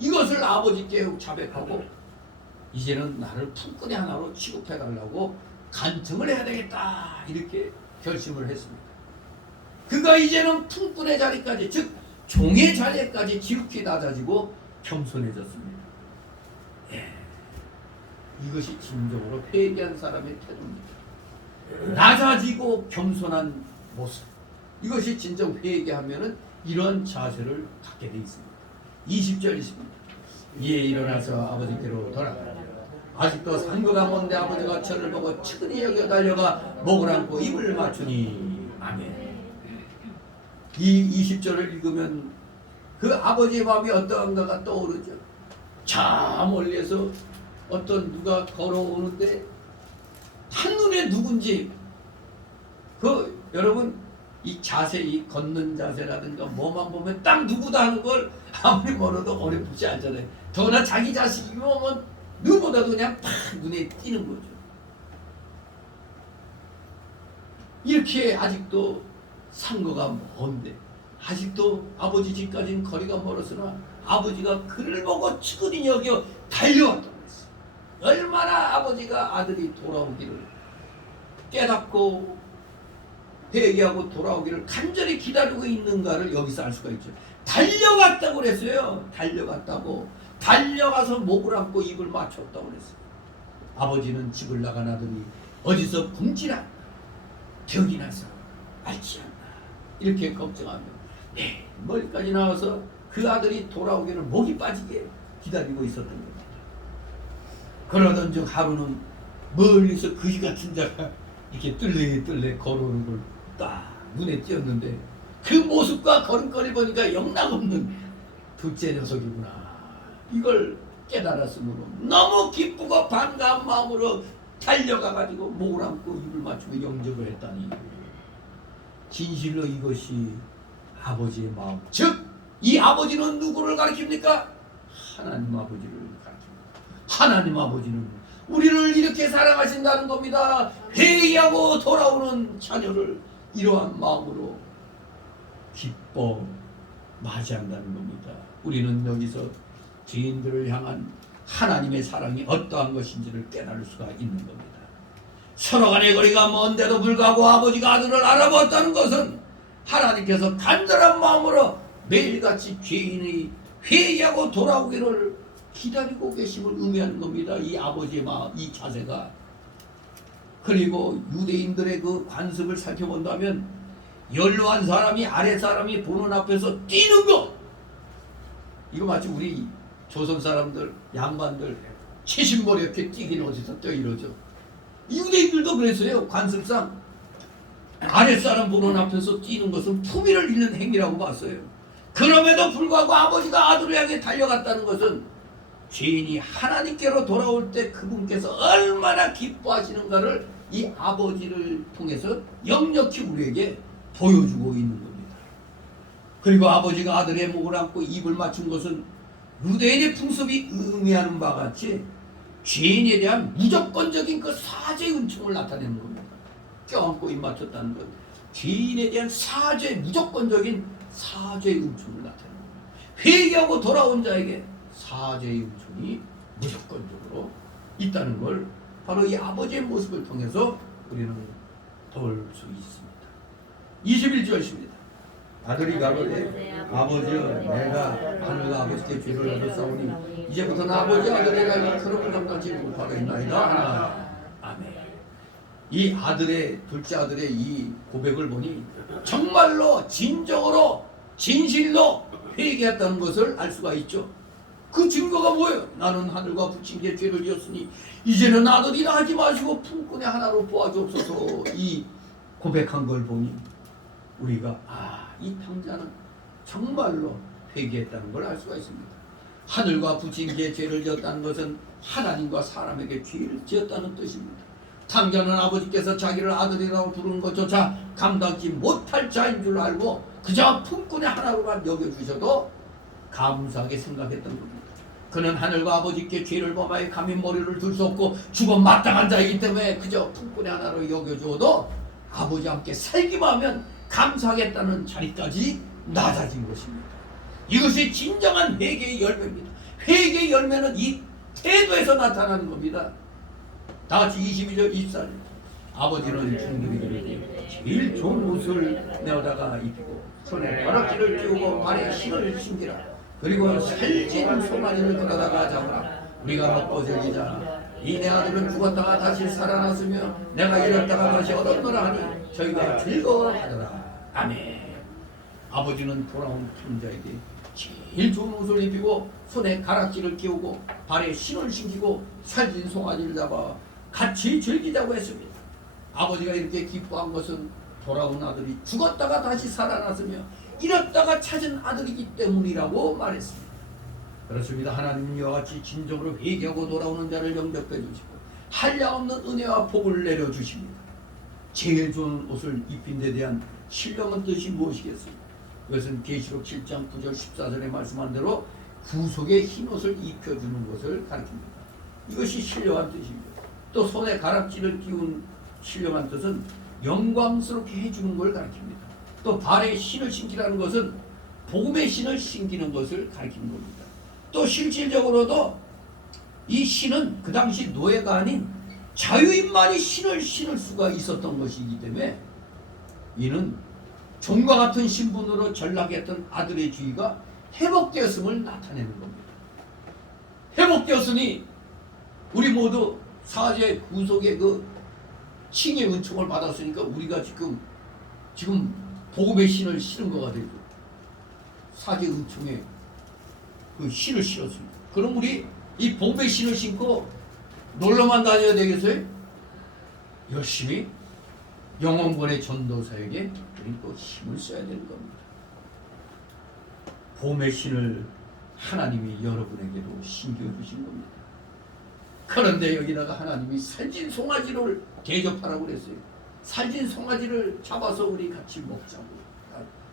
이것을 아버지께 자백하고 이제는 나를 품꾼의 하나로 취급해달라고 간청을 해야 되겠다 이렇게 결심을 했습니다. 그가 이제는 품꾼의 자리까지, 즉 종의 자리까지 지극히 낮아지고 겸손해졌습니다. 이것이 진정으로 회개한 사람의 태도입니다. 낮아지고 겸손한 모습, 이것이 진정 회개하면은 이런 자세를 갖게 돼 있습니다. 20절 있습니다. 이에 일어나서 아버지께로 돌아가라. 아직도 상거가 먼데 아버지가 저를 보고 측은히 여겨 달려가 목을 안고 입을 맞추니. 아멘. 이 20절을 읽으면 그 아버지의 마음이 어떠한가가 떠오르죠. 저 멀리에서 어떤 누가 걸어오는데 한눈에 누군지, 그 여러분 이 자세, 이 걷는 자세라든가 뭐만 보면 딱 누구다 하는 걸 아무리 멀어도 어렵지 않잖아요. 더구나 자기 자식이면 누구보다도 그냥 팍 눈에 띄는 거죠. 이렇게 아직도 상거가 먼데, 아직도 아버지 집까지는 거리가 멀었으나 아버지가 그를 보고 측은히 여겨 달려왔다고 했어요. 얼마나 아버지가 아들이 돌아오기를 깨닫고 회개하고 돌아오기를 간절히 기다리고 있는가를 여기서 알 수가 있죠. 달려갔다고 그랬어요. 달려가서 목을 안고 입을 맞췄다고 그랬어요. 아버지는 집을 나간 아들이 어디서 굶지나 병이 나서 앓지 않나 이렇게 걱정하며 멀리까지 나와서 그 아들이 돌아오기를 목이 빠지게 기다리고 있었던 겁니다. 그러던 중 하루는 멀리서 거지 같은 자가 이렇게 뜰레뜰레 걸어오는 걸 딱 눈에 띄었는데, 그 모습과 걸음걸이 보니까 영락없는 둘째 녀석이구나. 이걸 깨달았으므로 너무 기쁘고 반가운 마음으로 달려가가지고 목을 안고 입을 맞추고 영접을 했다니, 진실로 이것이 아버지의 마음, 즉 이 아버지는 누구를 가리킵니까? 하나님 아버지를 가리킵니다. 하나님 아버지는 우리를 이렇게 사랑하신다는 겁니다. 회개하고 돌아오는 자녀를 이러한 마음으로 기뻐 맞이한다는 겁니다. 우리는 여기서 죄인들을 향한 하나님의 사랑이 어떠한 것인지를 깨달을 수가 있는 겁니다. 서로 간의 거리가 먼데도 불구하고 아버지가 아들을 알아보았다는 것은 하나님께서 간절한 마음으로 매일같이 죄인이 회개하고 돌아오기를 기다리고 계심을 의미하는 겁니다. 이 아버지의 마음, 이 자세가. 그리고 유대인들의 그 관습을 살펴본다면 연로한 사람이 아랫사람이 보는 앞에서 뛰는 것, 이거 마치 우리 조선 사람들, 양반들 70머리 이렇게 뛰기는 어디서 뛰어 이러죠. 유대인들도 그랬어요. 관습상 아랫사람 보는 앞에서 뛰는 것은 품위를 잃는 행위라고 봤어요. 그럼에도 불구하고 아버지가 아들을 향해 달려갔다는 것은 죄인이 하나님께로 돌아올 때 그분께서 얼마나 기뻐하시는가를 이 아버지를 통해서 역력히 우리에게 보여주고 있는 겁니다. 그리고 아버지가 아들의 목을 안고 입을 맞춘 것은 유대인의 풍습이 의미하는 바와 같이 죄인에 대한 무조건적인 그 사죄의 은총을 나타내는 겁니다. 껴안고 입 맞췄다는 것, 죄인에 대한 사죄, 무조건적인 사죄의 은총을 나타내는 겁니다. 회개하고 돌아온 자에게 사죄의 은총이 무조건적으로 있다는 걸 바로 이 아버지의 모습을 통해서 우리는 볼 수 있습니다. 21절입니다. 아들이 가로되 아버지여, 내가 하늘과 아버지께 죄를 얻었사오니 이제부터는 아버지 아들에가 이 그릇을 감당치 못하겠나이다. 아멘. 이 아들의, 둘째 아들의 이 고백을 보니 정말로 진정으로 진실로 회개했다는 것을 알 수가 있죠. 그 증거가 뭐예요? 나는 하늘과 부친께 죄를 지었으니 이제는 아들이라 하지 마시고 품꾼의 하나로 보아주옵소서. 이 고백한 걸 보니 우리가 이 탕자는 정말로 회개했다는 걸 알 수가 있습니다. 하늘과 부친께 죄를 지었다는 것은 하나님과 사람에게 죄를 지었다는 뜻입니다. 탕자는 아버지께서 자기를 아들이라고 부르는 것조차 감당치 못할 자인 줄 알고 그저 품꾼의 하나로만 여겨주셔도 감사하게 생각했던 겁니다. 그는 하늘과 아버지께 죄를 범하여 감히 머리를 들 수 없고 죽어 마땅한 자이기 때문에 그저 품꾼의 하나로 여겨주어도 아버지와 함께 살기만 하면 감사하겠다는 자리까지 낮아진 것입니다. 이것이 진정한 회개의 열매입니다. 회개의 열매는 이 태도에서 나타나는 겁니다. 다 같이 22절 24절. 아버지는 중들에게 제일 좋은 옷을 내어다가 입히고 손에 가락지를 끼우고 발에 신을 신기라. 그리고 살진 송아지를 끌어다가 잡으라. 우리가 먹고 즐기자. 이 내 아들은 죽었다가 다시 살아났으며 내가 잃었다가 다시 얻었노라 하니 저희가 즐거워하더라. 아멘. 아버지는 돌아온 편자에게 제일 좋은 옷을 입히고 손에 가락지를 끼우고 발에 신을 신기고 살진 송아지를 잡아 같이 즐기자고 했습니다. 아버지가 이렇게 기뻐한 것은 돌아온 아들이 죽었다가 다시 살아났으며 잃었다가 찾은 아들이기 때문이라고 말했습니다. 그렇습니다. 하나님은 이와 같이 진정으로 회개하고 돌아오는 자를 영접해 주시고 한량없는 은혜와 복을 내려주십니다. 제일 좋은 옷을 입힌 데 대한 신령한 뜻이 무엇이겠습니까? 이것은 계시록 7장 9절 14절에 말씀한 대로 구속의 흰옷을 입혀주는 것을 가리킵니다. 이것이 신령한 뜻입니다. 또 손에 가락지를 끼운 신령한 뜻은 영광스럽게 해주는 걸 가리킵니다. 또 발에 신을 신기라는 것은 복음의 신을 신기는 것을 가리키는 겁니다. 또 실질적으로도 이 신은 그 당시 노예가 아닌 자유인만이 신을 신을 수가 있었던 것이기 때문에 이는 종과 같은 신분으로 전락했던 아들의 주의가 회복되었음을 나타내는 겁니다. 회복되었으니 우리 모두 사제 구속의 그 칭의 은총을 받았으니까 우리가 지금 복음의 신을 신은 거가 되죠. 사제 은총의 그 신을 신었습니다. 그럼 우리 이 복음의 신을 신고 놀러만 다녀야 되겠어요? 열심히 영혼권의 전도사에게 우리 또 힘을 써야 되는 겁니다. 복음의 신을 하나님이 여러분에게도 신겨주신 겁니다. 그런데 여기다가 하나님이 살진 송아지를 대접하라고 그랬어요. 살진 송아지를 잡아서 우리 같이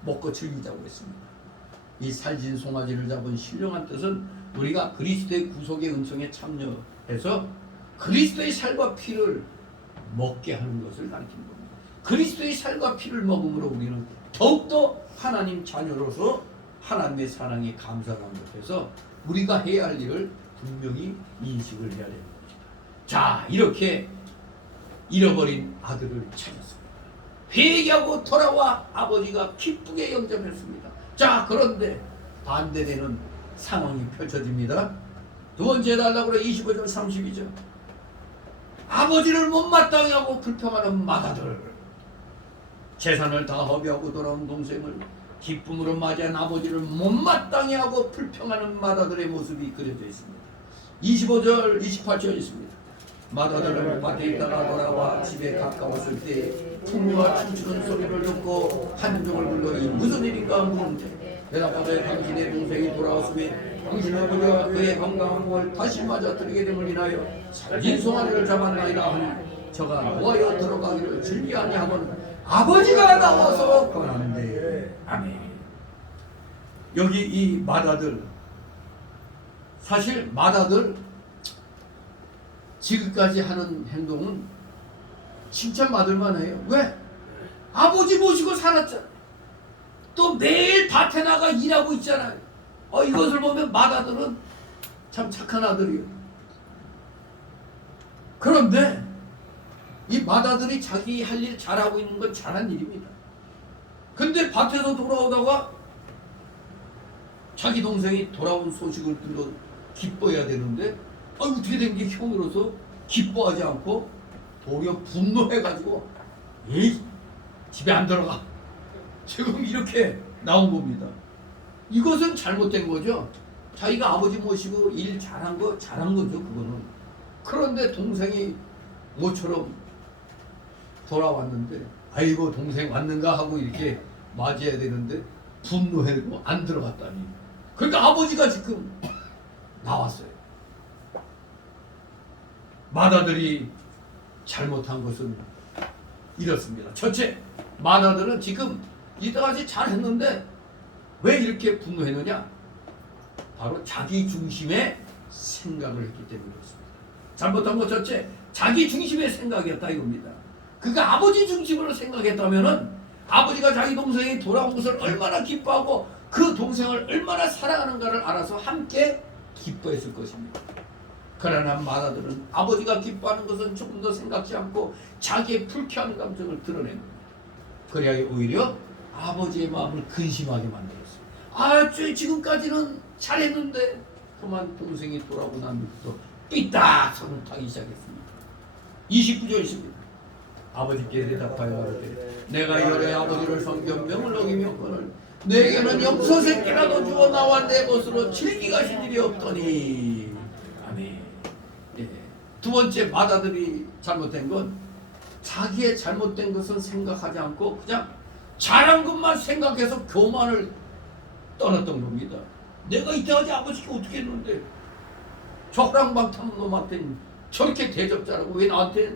먹고 즐기자고 했습니다. 이 살진 송아지를 잡은 신령한 뜻은 우리가 그리스도의 구속의 은총에 참여해서 그리스도의 살과 피를 먹게 하는 것을 가리키는 겁니다. 그리스도의 살과 피를 먹음으로 우리는 더욱더 하나님 자녀로서 하나님의 사랑에 감사한 것에서 우리가 해야 할 일을 분명히 인식을 해야 되는 겁니다. 자, 이렇게 잃어버린 아들을 찾았습니다. 회개하고 돌아와 아버지가 기쁘게 영접했습니다. 자, 그런데 반대되는 상황이 펼쳐집니다. 두 번째 달라고 그래. 25절 32절. 아버지를 못마땅해 하고 불평하는 맏아들, 재산을 다 허비하고 돌아온 동생을 기쁨으로 맞이한 아버지를 못마땅해 하고 불평하는 맏아들의 모습이 그려져 있습니다. 25절 28절 있습니다. 맏아들은 밭에 있다가 돌아와 집에 가까웠을 때 풍류와 춤추는 소리를 듣고 한종을 불러 이 무슨 일인가 묻는데 대답하되 당신의 동생이 돌아왔으며 당신 아버지가 그의 건강한 몸을 다시 맞아 드리게 됨을 인하여 살진 송아지를 잡았나이다 하니 저가 노하여 들어가기를 즐기하니 하면 아버지가 나와서 권한대. 아멘. 여기 이 맏아들, 사실 맏아들 지금까지 하는 행동은 칭찬받을 해요. 왜? 아버지 모시고 살았잖아. 또 매일 밭에 나가 일하고 있잖아요. 이것을 보면 맏아들은 참 착한 아들이에요. 그런데 이 맏아들이 자기 할 일 잘하고 있는 건 잘한 일입니다. 근데 밭에서 돌아오다가 자기 동생이 돌아온 소식을 들어 기뻐해야 되는데 어떻게 된 게 형으로서 기뻐하지 않고 도리어 분노해가지고 에이 집에 안 들어가. 지금 이렇게 나온 겁니다. 이것은 잘못된 거죠. 자기가 아버지 모시고 일 잘한 거죠, 그거는. 그런데 동생이 모처럼 돌아왔는데 아이고 동생 왔는가 하고 이렇게 맞이해야 되는데 분노해고 안 들어갔다니. 그러니까 아버지가 지금 나왔어요. 맏아들이 잘못한 것은 이렇습니다. 첫째, 맏아들은 지금 이때까지 잘했는데 왜 이렇게 분노했느냐? 바로 자기 중심의 생각을 했기 때문에 그렇습니다. 잘못한 것 첫째, 자기 중심의 생각이었다 이겁니다. 그가 아버지 중심으로 생각했다면은 아버지가 자기 동생이 돌아온 것을 얼마나 기뻐하고 그 동생을 얼마나 사랑하는가를 알아서 함께 기뻐했을 것입니다. 그러나 마다들은 아버지가 기뻐하는 것은 조금 더 생각지 않고 자기의 불쾌한 감정을 드러냅니다. 그래야 오히려 아버지의 마음을 근심하게 만들었어요. 지금까지는 잘했는데 그만 동생이 돌아오고 나면부터 삐딱선을 타기 시작했습니다. 29절 있습니다. 아버지께 대답하여 가로되 내가 열의 아버지를 섬겨 명을 어기면거늘 내게는 염소새끼라도 주어 나와 내 것으로 즐기가신 일이 없더니. 아멘. 예. 두 번째 마다들이 잘못된 건 자기의 잘못된 것은 생각하지 않고 그냥 잘한 것만 생각해서 교만을 떠났던 겁니다. 내가 이때까지 아버지가 어떻게 했는데 저 호랑방탕 놈한테는 저렇게 대접 잘하고 왜 나한테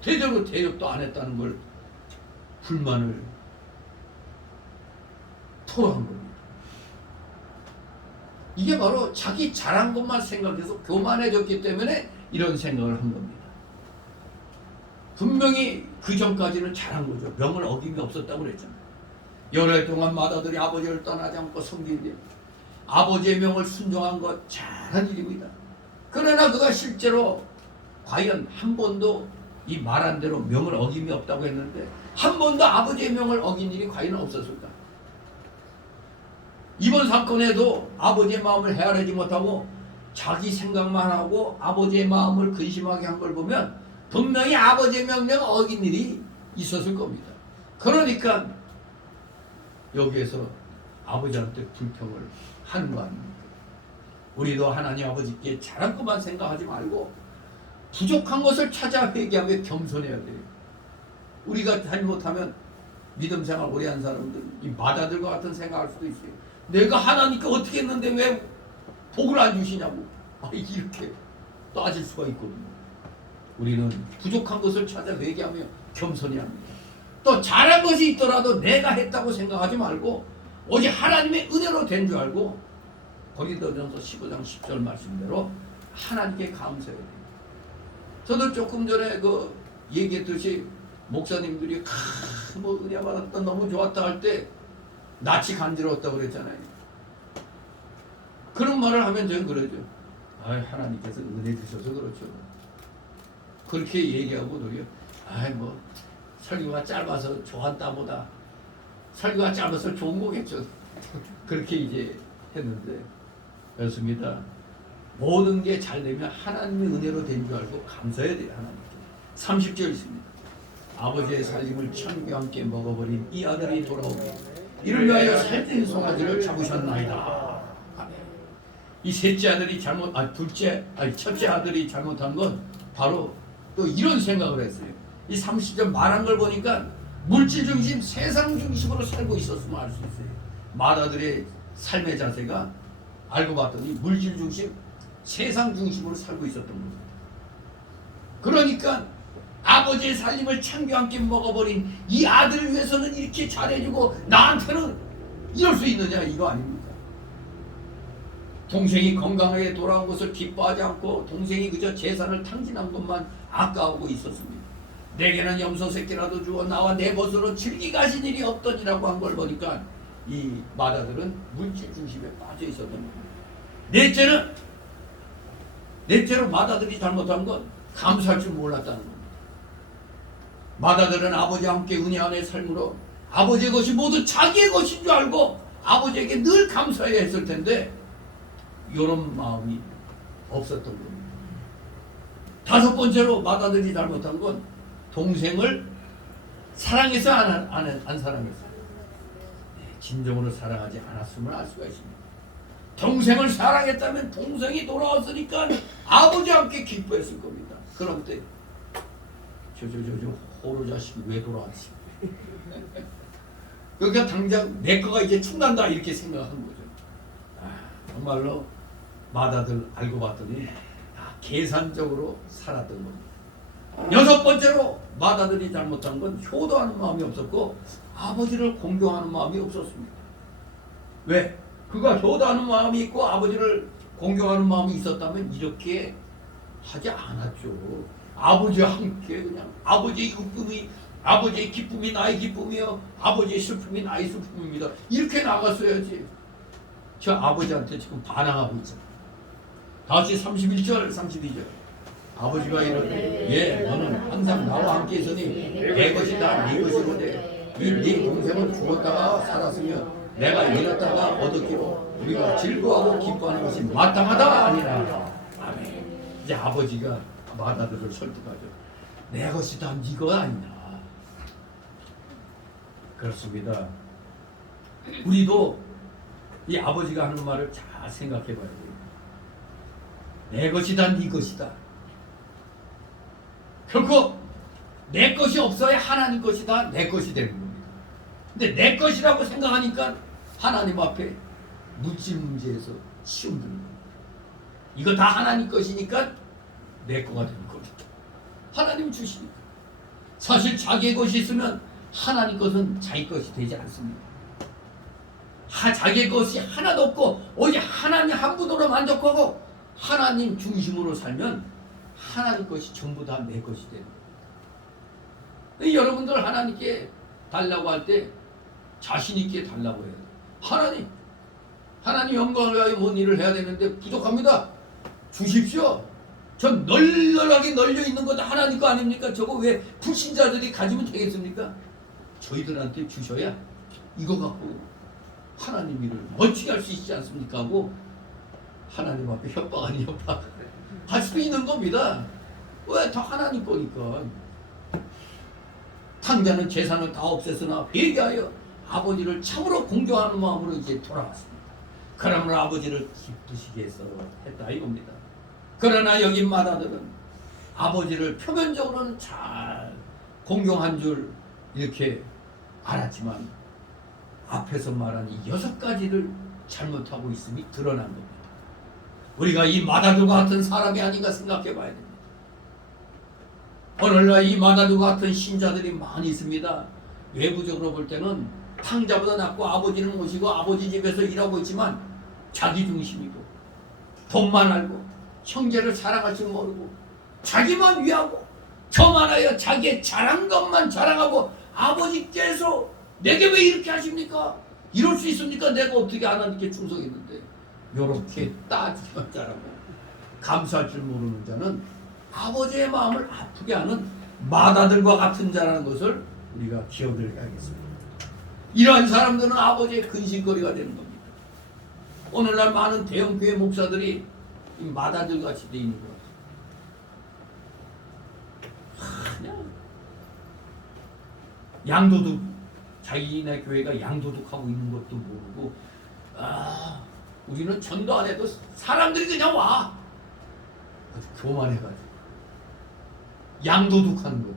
제대로 대접도 안 했다는 걸 불만을 토로한 겁니다. 이게 바로 자기 잘한 것만 생각해서 교만해졌기 때문에 이런 생각을 한 겁니다. 분명히 그 전까지는 잘한 거죠. 명을 어김이 없었다고 그랬잖아요. 여러 해 동안 마다들이 아버지를 떠나지 않고 섬기는데 아버지의 명을 순종한 것 잘한 일입니다. 그러나 그가 실제로 과연 한 번도 이 말한 대로 명을 어김이 없다고 했는데 한 번도 아버지의 명을 어긴 일이 과연 없었을까? 이번 사건에도 아버지의 마음을 헤아리지 못하고 자기 생각만 하고 아버지의 마음을 근심하게 한 걸 보면 분명히 아버지의 명령을 어긴 일이 있었을 겁니다. 그러니까 여기에서 아버지한테 불평을 하는 거 아닙니까? 우리도 하나님 아버지께 잘한 것만 생각하지 말고 부족한 것을 찾아 회개하며 겸손해야 돼요. 우리가 잘못하면 믿음 생활 오래 한 사람들 이 마다들과 같은 생각할 수도 있어요. 내가 하나님께 어떻게 했는데 왜 복을 안 주시냐고 이렇게 따질 수가 있거든요. 우리는 부족한 것을 찾아 회개하며 겸손해야 합니다. 또 잘한 것이 있더라도 내가 했다고 생각하지 말고 오직 하나님의 은혜로 된 줄 알고 고린도전서 15장 10절 말씀대로 하나님께 감사해야 돼요. 저도 조금 전에 그 얘기했듯이 목사님들이 뭐 은혜 받았다 너무 좋았다 할 때 낯이 간지러웠다고 그랬잖아요. 그런 말을 하면 저는 그러죠. 하나님께서 은혜 주셔서 그렇죠. 그렇게 얘기하고 도리어 뭐 설교가 짧아서 좋았다 보다 설교가 짧아서 좋은 거겠죠. 그렇게 이제 했는데 그렇습니다. 모든 게 잘 되면 하나님의 은혜로 된 줄 알고 감사해야 돼요. 하나님께. 30절 있습니다. 아버지의 살림을 천과 함께 먹어버린 이 아들이 돌아오고 이를 위하여 살찐 송아지를 잡으셨나이다. 이 셋째 아들이 첫째 아들이 잘못한 건 바로 또 이런 생각을 했어요. 이 30절 말한 걸 보니까 물질 중심, 세상 중심으로 살고 있었으면 알 수 있어요. 마다들의 삶의 자세가 알고 봤더니 물질 중심, 세상 중심으로 살고 있었던 겁니다. 그러니까 아버지의 살림을 창과 함께 먹어버린 이 아들을 위해서는 이렇게 잘해주고 나한테는 이럴 수 있느냐 이거 아닙니까? 동생이 건강하게 돌아온 것을 기뻐하지 않고 동생이 그저 재산을 탕진한 것만 아까워하고 있었습니다. 내게는 염소 새끼라도 주어 나와 내 것으로 즐기게 하신 일이 없더니라고 한 걸 보니까 이 마다들은 물질 중심에 빠져 있었던 겁니다. 넷째로 마다들이 잘못한 건 감사할 줄 몰랐다는 겁니다. 마다들은 아버지와 함께 은혜 안의 삶으로 아버지의 것이 모두 자기의 것인 줄 알고 아버지에게 늘 감사해야 했을 텐데 이런 마음이 없었던 겁니다. 다섯 번째로 마다들이 잘못한 건 동생을 사랑해서 안 사랑했어요. 진정으로 사랑하지 않았음을 알 수가 있습니다. 동생을 사랑했다면 동생이 돌아왔으니까 아버지와 함께 기뻐했을 겁니다. 그런데 저 호로 자식이 왜 돌아왔지? 그러니까 당장 내 거가 이제 충난다 이렇게 생각한 거죠. 정말로 마다들 알고 봤더니 계산적으로 살았던 겁니다. 여섯 번째로 마다들이 잘못한 건 효도하는 마음이 없었고 아버지를 공경하는 마음이 없었습니다. 왜? 그가 효도하는 마음이 있고 아버지를 공경하는 마음이 있었다면 이렇게 하지 않았죠. 아버지와 함께 그냥 아버지의 기쁨이, 아버지의 기쁨이 나의 기쁨이요, 아버지의 슬픔이 나의 슬픔입니다. 이렇게 나갔어야지. 저 아버지한테 지금 반항하고 있잖아. 다시 31절 32절 아버지가 이르되 예 너는 항상 나와 함께 있으니 내 것이다 네 것이로되 이 네 동생은 죽었다가 살았으며 내가 일어났다가 얻었기로 우리가 즐거워하고 기뻐하는 것이 마땅하다 아니라. 아멘. 이제 아버지가 마다들을 설득하죠. 내 것이다 네거 아니냐. 그렇습니다. 우리도 이 아버지가 하는 말을 잘 생각해 봐야 돼요. 내 것이다 네 것이다. 결코 내 것이 없어야 하나님 것이다 내 것이 되는 겁니다. 근데 내 것이라고 생각하니까 하나님 앞에 물질 문제에서 시험 드는 겁니다. 이거 다 하나님 것이니까 내 거가 되는 겁니다. 하나님 주시니까. 사실 자기의 것이 있으면 하나님 것은 자기 것이 되지 않습니다. 자기의 것이 하나도 없고 오직 하나님 한 분으로 만족하고 하나님 중심으로 살면 하나님 것이 전부 다 내 것이 되는 거예요. 여러분들 하나님께 달라고 할 때 자신 있게 달라고 해요. 하나님 영광을 위하여 뭔 일을 해야 되는데 부족합니다. 주십시오. 전 널널하게 널려 있는 것도 하나님 거 아닙니까? 저거 왜 불신자들이 가지면 되겠습니까? 저희들한테 주셔야 이거 갖고 하나님 일을 멋지게 할 수 있지 않습니까? 하고 하나님 앞에 협박 아닌 협박 할 수도 있는 겁니다. 왜? 다 하나님 거니까. 탕자는 재산을 다 없앴으나 회개하여 아버지를 참으로 공경하는 마음으로 이제 돌아왔습니다. 그러므로 아버지를 기쁘시게 해서 했다 이겁니다. 그러나 여기 마다들은 아버지를 표면적으로는 잘 공경한 줄 이렇게 알았지만 앞에서 말한 이 6가지를 잘못하고 있음이 드러난 겁니다. 우리가 이 마다들과 같은 사람이 아닌가 생각해 봐야 됩니다. 오늘날 이 마다들과 같은 신자들이 많이 있습니다. 외부적으로 볼 때는 탕자보다 낫고 아버지는 모시고 아버지 집에서 일하고 있지만 자기 중심이고 돈만 알고 형제를 사랑할 줄 모르고 자기만 위하고 저만 하여 자기의 잘한 것만 자랑하고 아버지께서 내게 왜 이렇게 하십니까? 이럴 수 있습니까? 내가 어떻게 하나님께 충성했는데. 이렇게 따지만 자라고 감사할 줄 모르는 자는 아버지의 마음을 아프게 하는 마다들과 같은 자라는 것을 우리가 기억을 해야겠습니다. 이러한 사람들은 아버지의 근심거리가 되는 겁니다. 오늘날 많은 대형교회 목사들이 이 마다들같이 돼 있는 것 같아요. 그냥 양도둑, 자기네 교회가 양도둑하고 있는 것도 모르고 우리는 전도 안 해도 사람들이 그냥 와. 아주 교만해가지고 양도둑하는 거.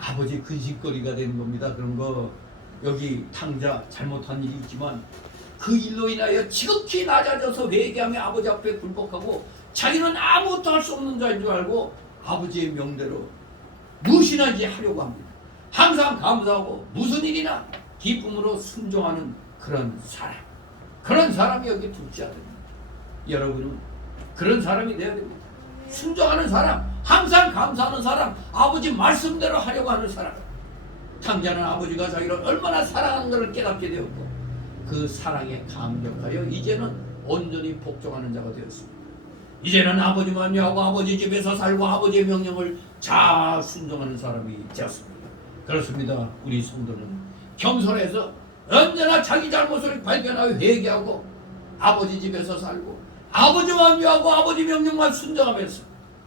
아버지 근심거리가 되는 겁니다. 그런 거 여기 탕자 잘못한 일이 있지만 그 일로 인하여 지극히 낮아져서 회개하며 아버지 앞에 굴복하고 자기는 아무것도 할 수 없는 자인 줄 알고 아버지의 명대로 무엇이나 이제 하려고 합니다. 항상 감사하고 무슨 일이나 기쁨으로 순종하는 그런 사람. 그런 사람이 여기 둘째야 됩니다. 여러분은 그런 사람이 되어야 됩니다. 순종하는 사람, 항상 감사하는 사람, 아버지 말씀대로 하려고 하는 사람. 탕자는 아버지가 자기를 얼마나 사랑하는 것을 깨닫게 되었고 그 사랑에 감격하여 이제는 온전히 복종하는 자가 되었습니다. 이제는 아버지만 위하고 아버지 집에서 살고 아버지의 명령을 잘 순종하는 사람이 되었습니다. 그렇습니다. 우리 성도는 겸손해서 언제나 자기 잘못을 발견하여 회개하고 아버지 집에서 살고 아버지와 위하고 아버지 명령만 순종하면서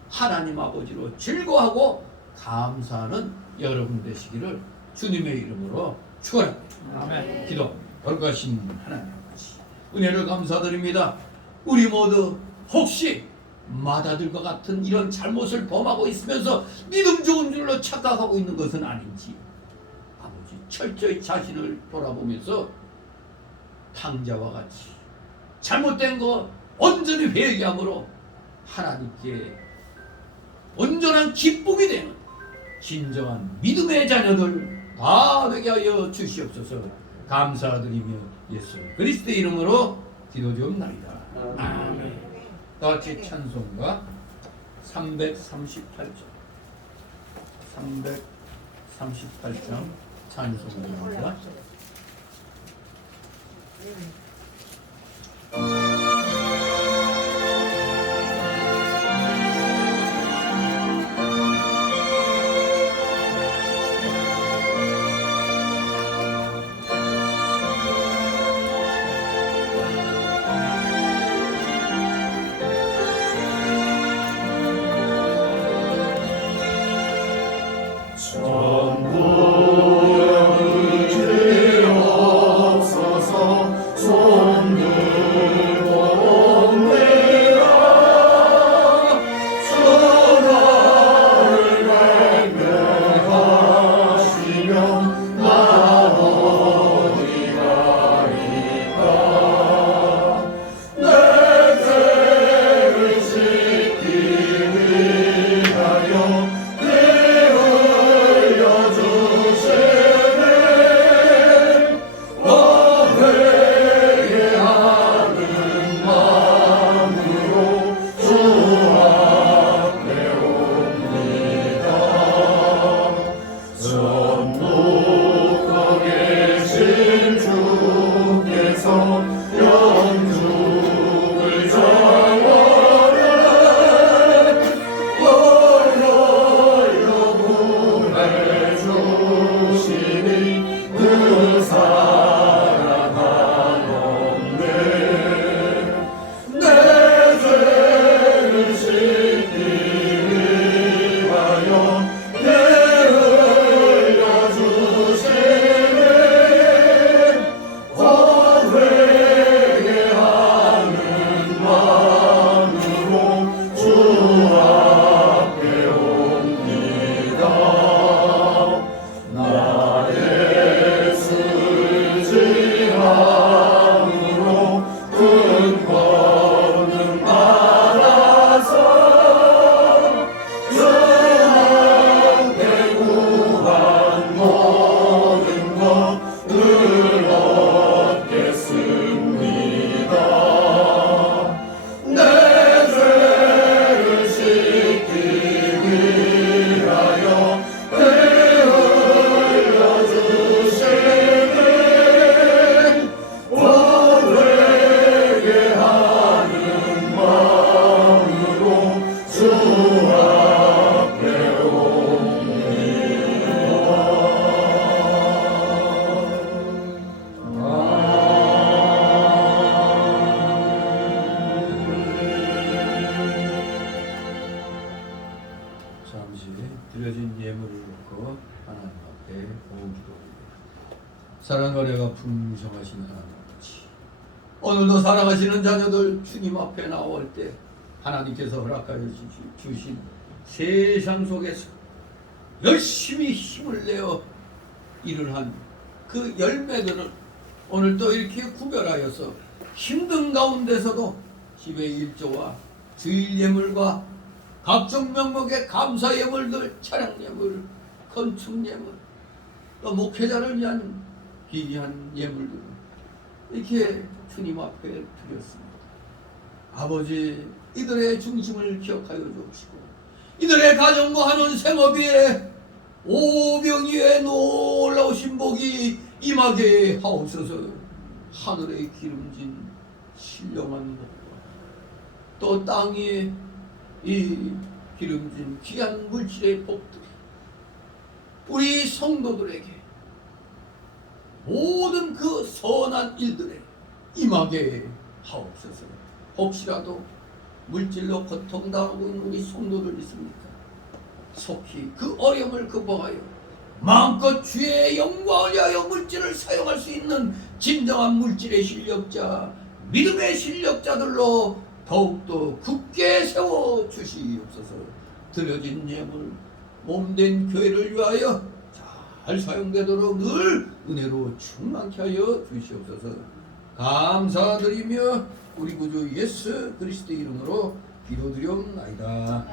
하나님 아버지로 즐거워하고 감사하는 여러분 되시기를 주님의 이름으로 축원합니다. 아멘. 기도. 거룩하신 하나님 아버지 은혜를 감사드립니다. 우리 모두 혹시 마다들과 같은 이런 잘못을 범하고 있으면서 믿음 좋은 줄로 착각하고 있는 것은 아닌지 아버지 철저히 자신을 돌아보면서 탕자와 같이 잘못된 거 온전히 회개함으로 하나님께 온전한 기쁨이 되는 진정한 믿음의 자녀들 다 되게 하여 주시옵소서. 감사드리며 예수 그리스도의 이름으로 기도드리옵나이다. 아멘. 다 같이 찬송가 338장 338장 찬송가입니다. 드려진 예물을 놓고 하나님 앞에 옹기도합니다. 사랑과 은혜가 풍성하신 하나님 아버지, 오늘도 사랑하시는 자녀들 주님 앞에 나올 때 하나님께서 허락하여 주신 세상 속에서 열심히 힘을 내어 일을 한 그 열매들을 오늘 또 이렇게 구별하여서 힘든 가운데서도 집의 일조와 주일 예물과 각종 명목의 감사 예물들, 찬양 예물, 건축 예물, 또 목회자를 위한 귀한 예물들 이렇게 주님 앞에 드렸습니다. 아버지, 이들의 중심을 기억하여 주시고 이들의 가정과 하는 생업 위에 오병 위에 놀라우신 복이 임하게 하옵소서. 하늘에 기름진 신령한 복과 또 땅에 이 기름진 귀한 물질의 복들이 우리 성도들에게 모든 그 선한 일들에 임하게 하옵소서. 혹시라도 물질로 고통당하고 있는 우리 성도들 있습니까? 속히 그 어려움을 극복하여 마음껏 주의 영광을 위하여 물질을 사용할 수 있는 진정한 물질의 실력자, 믿음의 실력자들로 더욱더 굳게 세워 주시옵소서. 드려진 예물 몸된 교회를 위하여 잘 사용되도록 늘 은혜로 충만케 하여 주시옵소서. 감사드리며 우리 구주 예수 그리스도의 이름으로 기도드리옵나이다.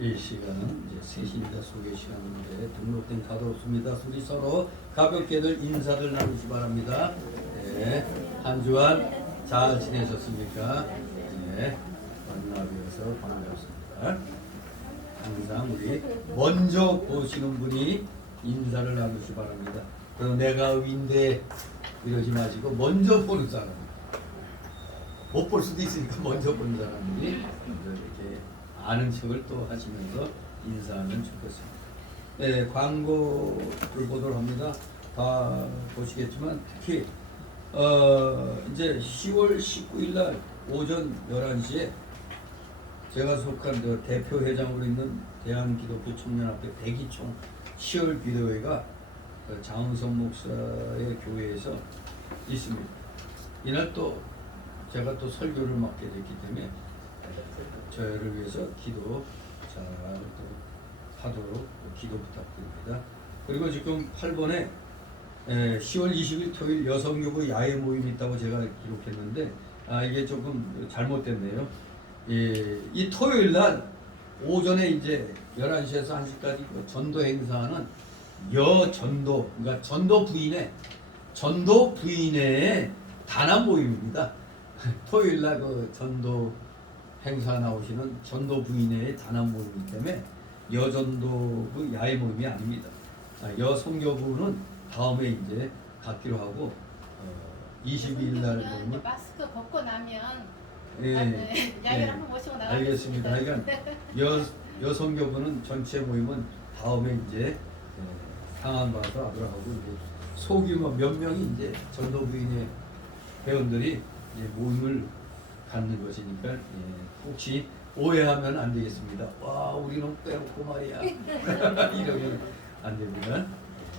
이 시간은 이제 새신자 소개 시간인데 등록된 카드 없습니다. 우리 서로 가볍게들 인사를 나누시 바랍니다. 네, 한 주간 잘 지내셨습니까? 네, 만나뵈어서 반갑습니다. 항상 우리 먼저 보시는 분이 인사를 나누시 바랍니다. 그럼 내가 위인데 이러지 마시고 먼저 보는 사람, 못 볼 수도 있으니까 먼저 보는 사람들이 이렇게 아는 척을 또 하시면서 인사하면 좋겠습니다. 네, 광고를 보도록 합니다. 다 보시겠지만 특히 이제 10월 19일 날 오전 11시에 제가 속한 저 대표 회장으로 있는 대한기독교 청년합회 대기총 10월 기도회가 장은성 목사의 교회에서 있습니다. 이날 또 제가 또 설교를 맡게 됐기 때문에 저희를 위해서 기도 잘 또 하도록 기도 부탁드립니다. 그리고 지금 8번에 10월 20일 토요일 여성교부 야외 모임이 있다고 제가 기록했는데 이게 조금 잘못됐네요. 이 토요일 날 오전에 이제 11시에서 1시까지 전도 행사하는 여전도, 그러니까 전도 부인의 단합 모임입니다. 토요일 날 그 전도 행사 나오시는 전도 부인의 단합 모임이기 때문에 여전도부 야외 모임이 아닙니다. 여성교부는 다음에 이제 갖기로 하고 22일 날 모임은 마스크 벗고 나면 예, 야외를 예, 한번 모시고 나가겠습니다. 알겠습니다. 그러니까 여성교부는 전체 모임은 다음에 이제 상황 봐서 하도록 하고 이제 소규모 몇 명이 이제 전도 부인의 회원들이 이제 모임을 갖는 것이니까 혹시 오해하면 안 되겠습니다. 와 우리는 빼놓고 말이야 이러면 안 됩니다.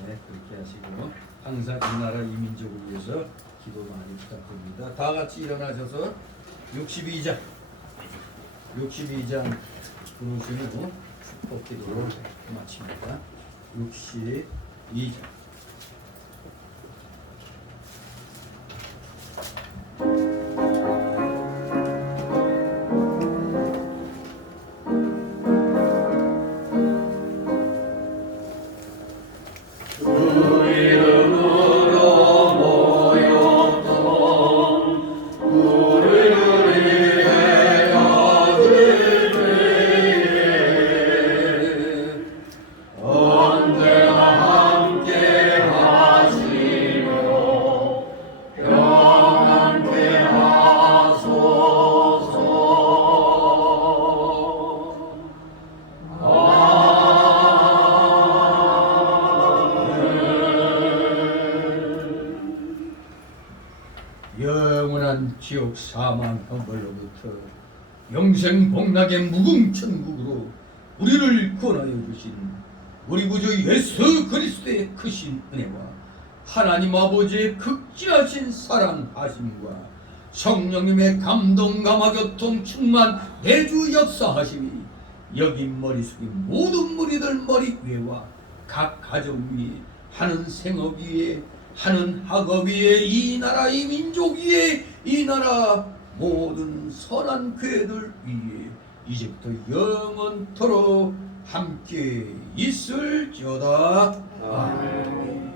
그렇게 하시고 항상 이 나라 이 민족을 위해서 기도 많이 부탁드립니다. 다 같이 일어나셔서 62장 부르시는 후 축복 기도를 마칩니다. 62장 영원한 지옥 사망 형벌로부터 영생 복락의 무궁천국으로 우리를 구원하여 주신 우리 구주 예수 그리스도의 크신 은혜와 하나님 아버지의 극진하신 사랑하심과 성령님의 감동 감화교통 충만 내주 역사하심이 여기 머리 숙인 모든 무리들 머리 위에와 각 가정 위에 하는 생업 위에 하는 학업 위에 이 나라 이 민족 위에 이 나라 모든 선한 교회들 위에 이제부터 영원토록 함께 있을지어다. 아멘.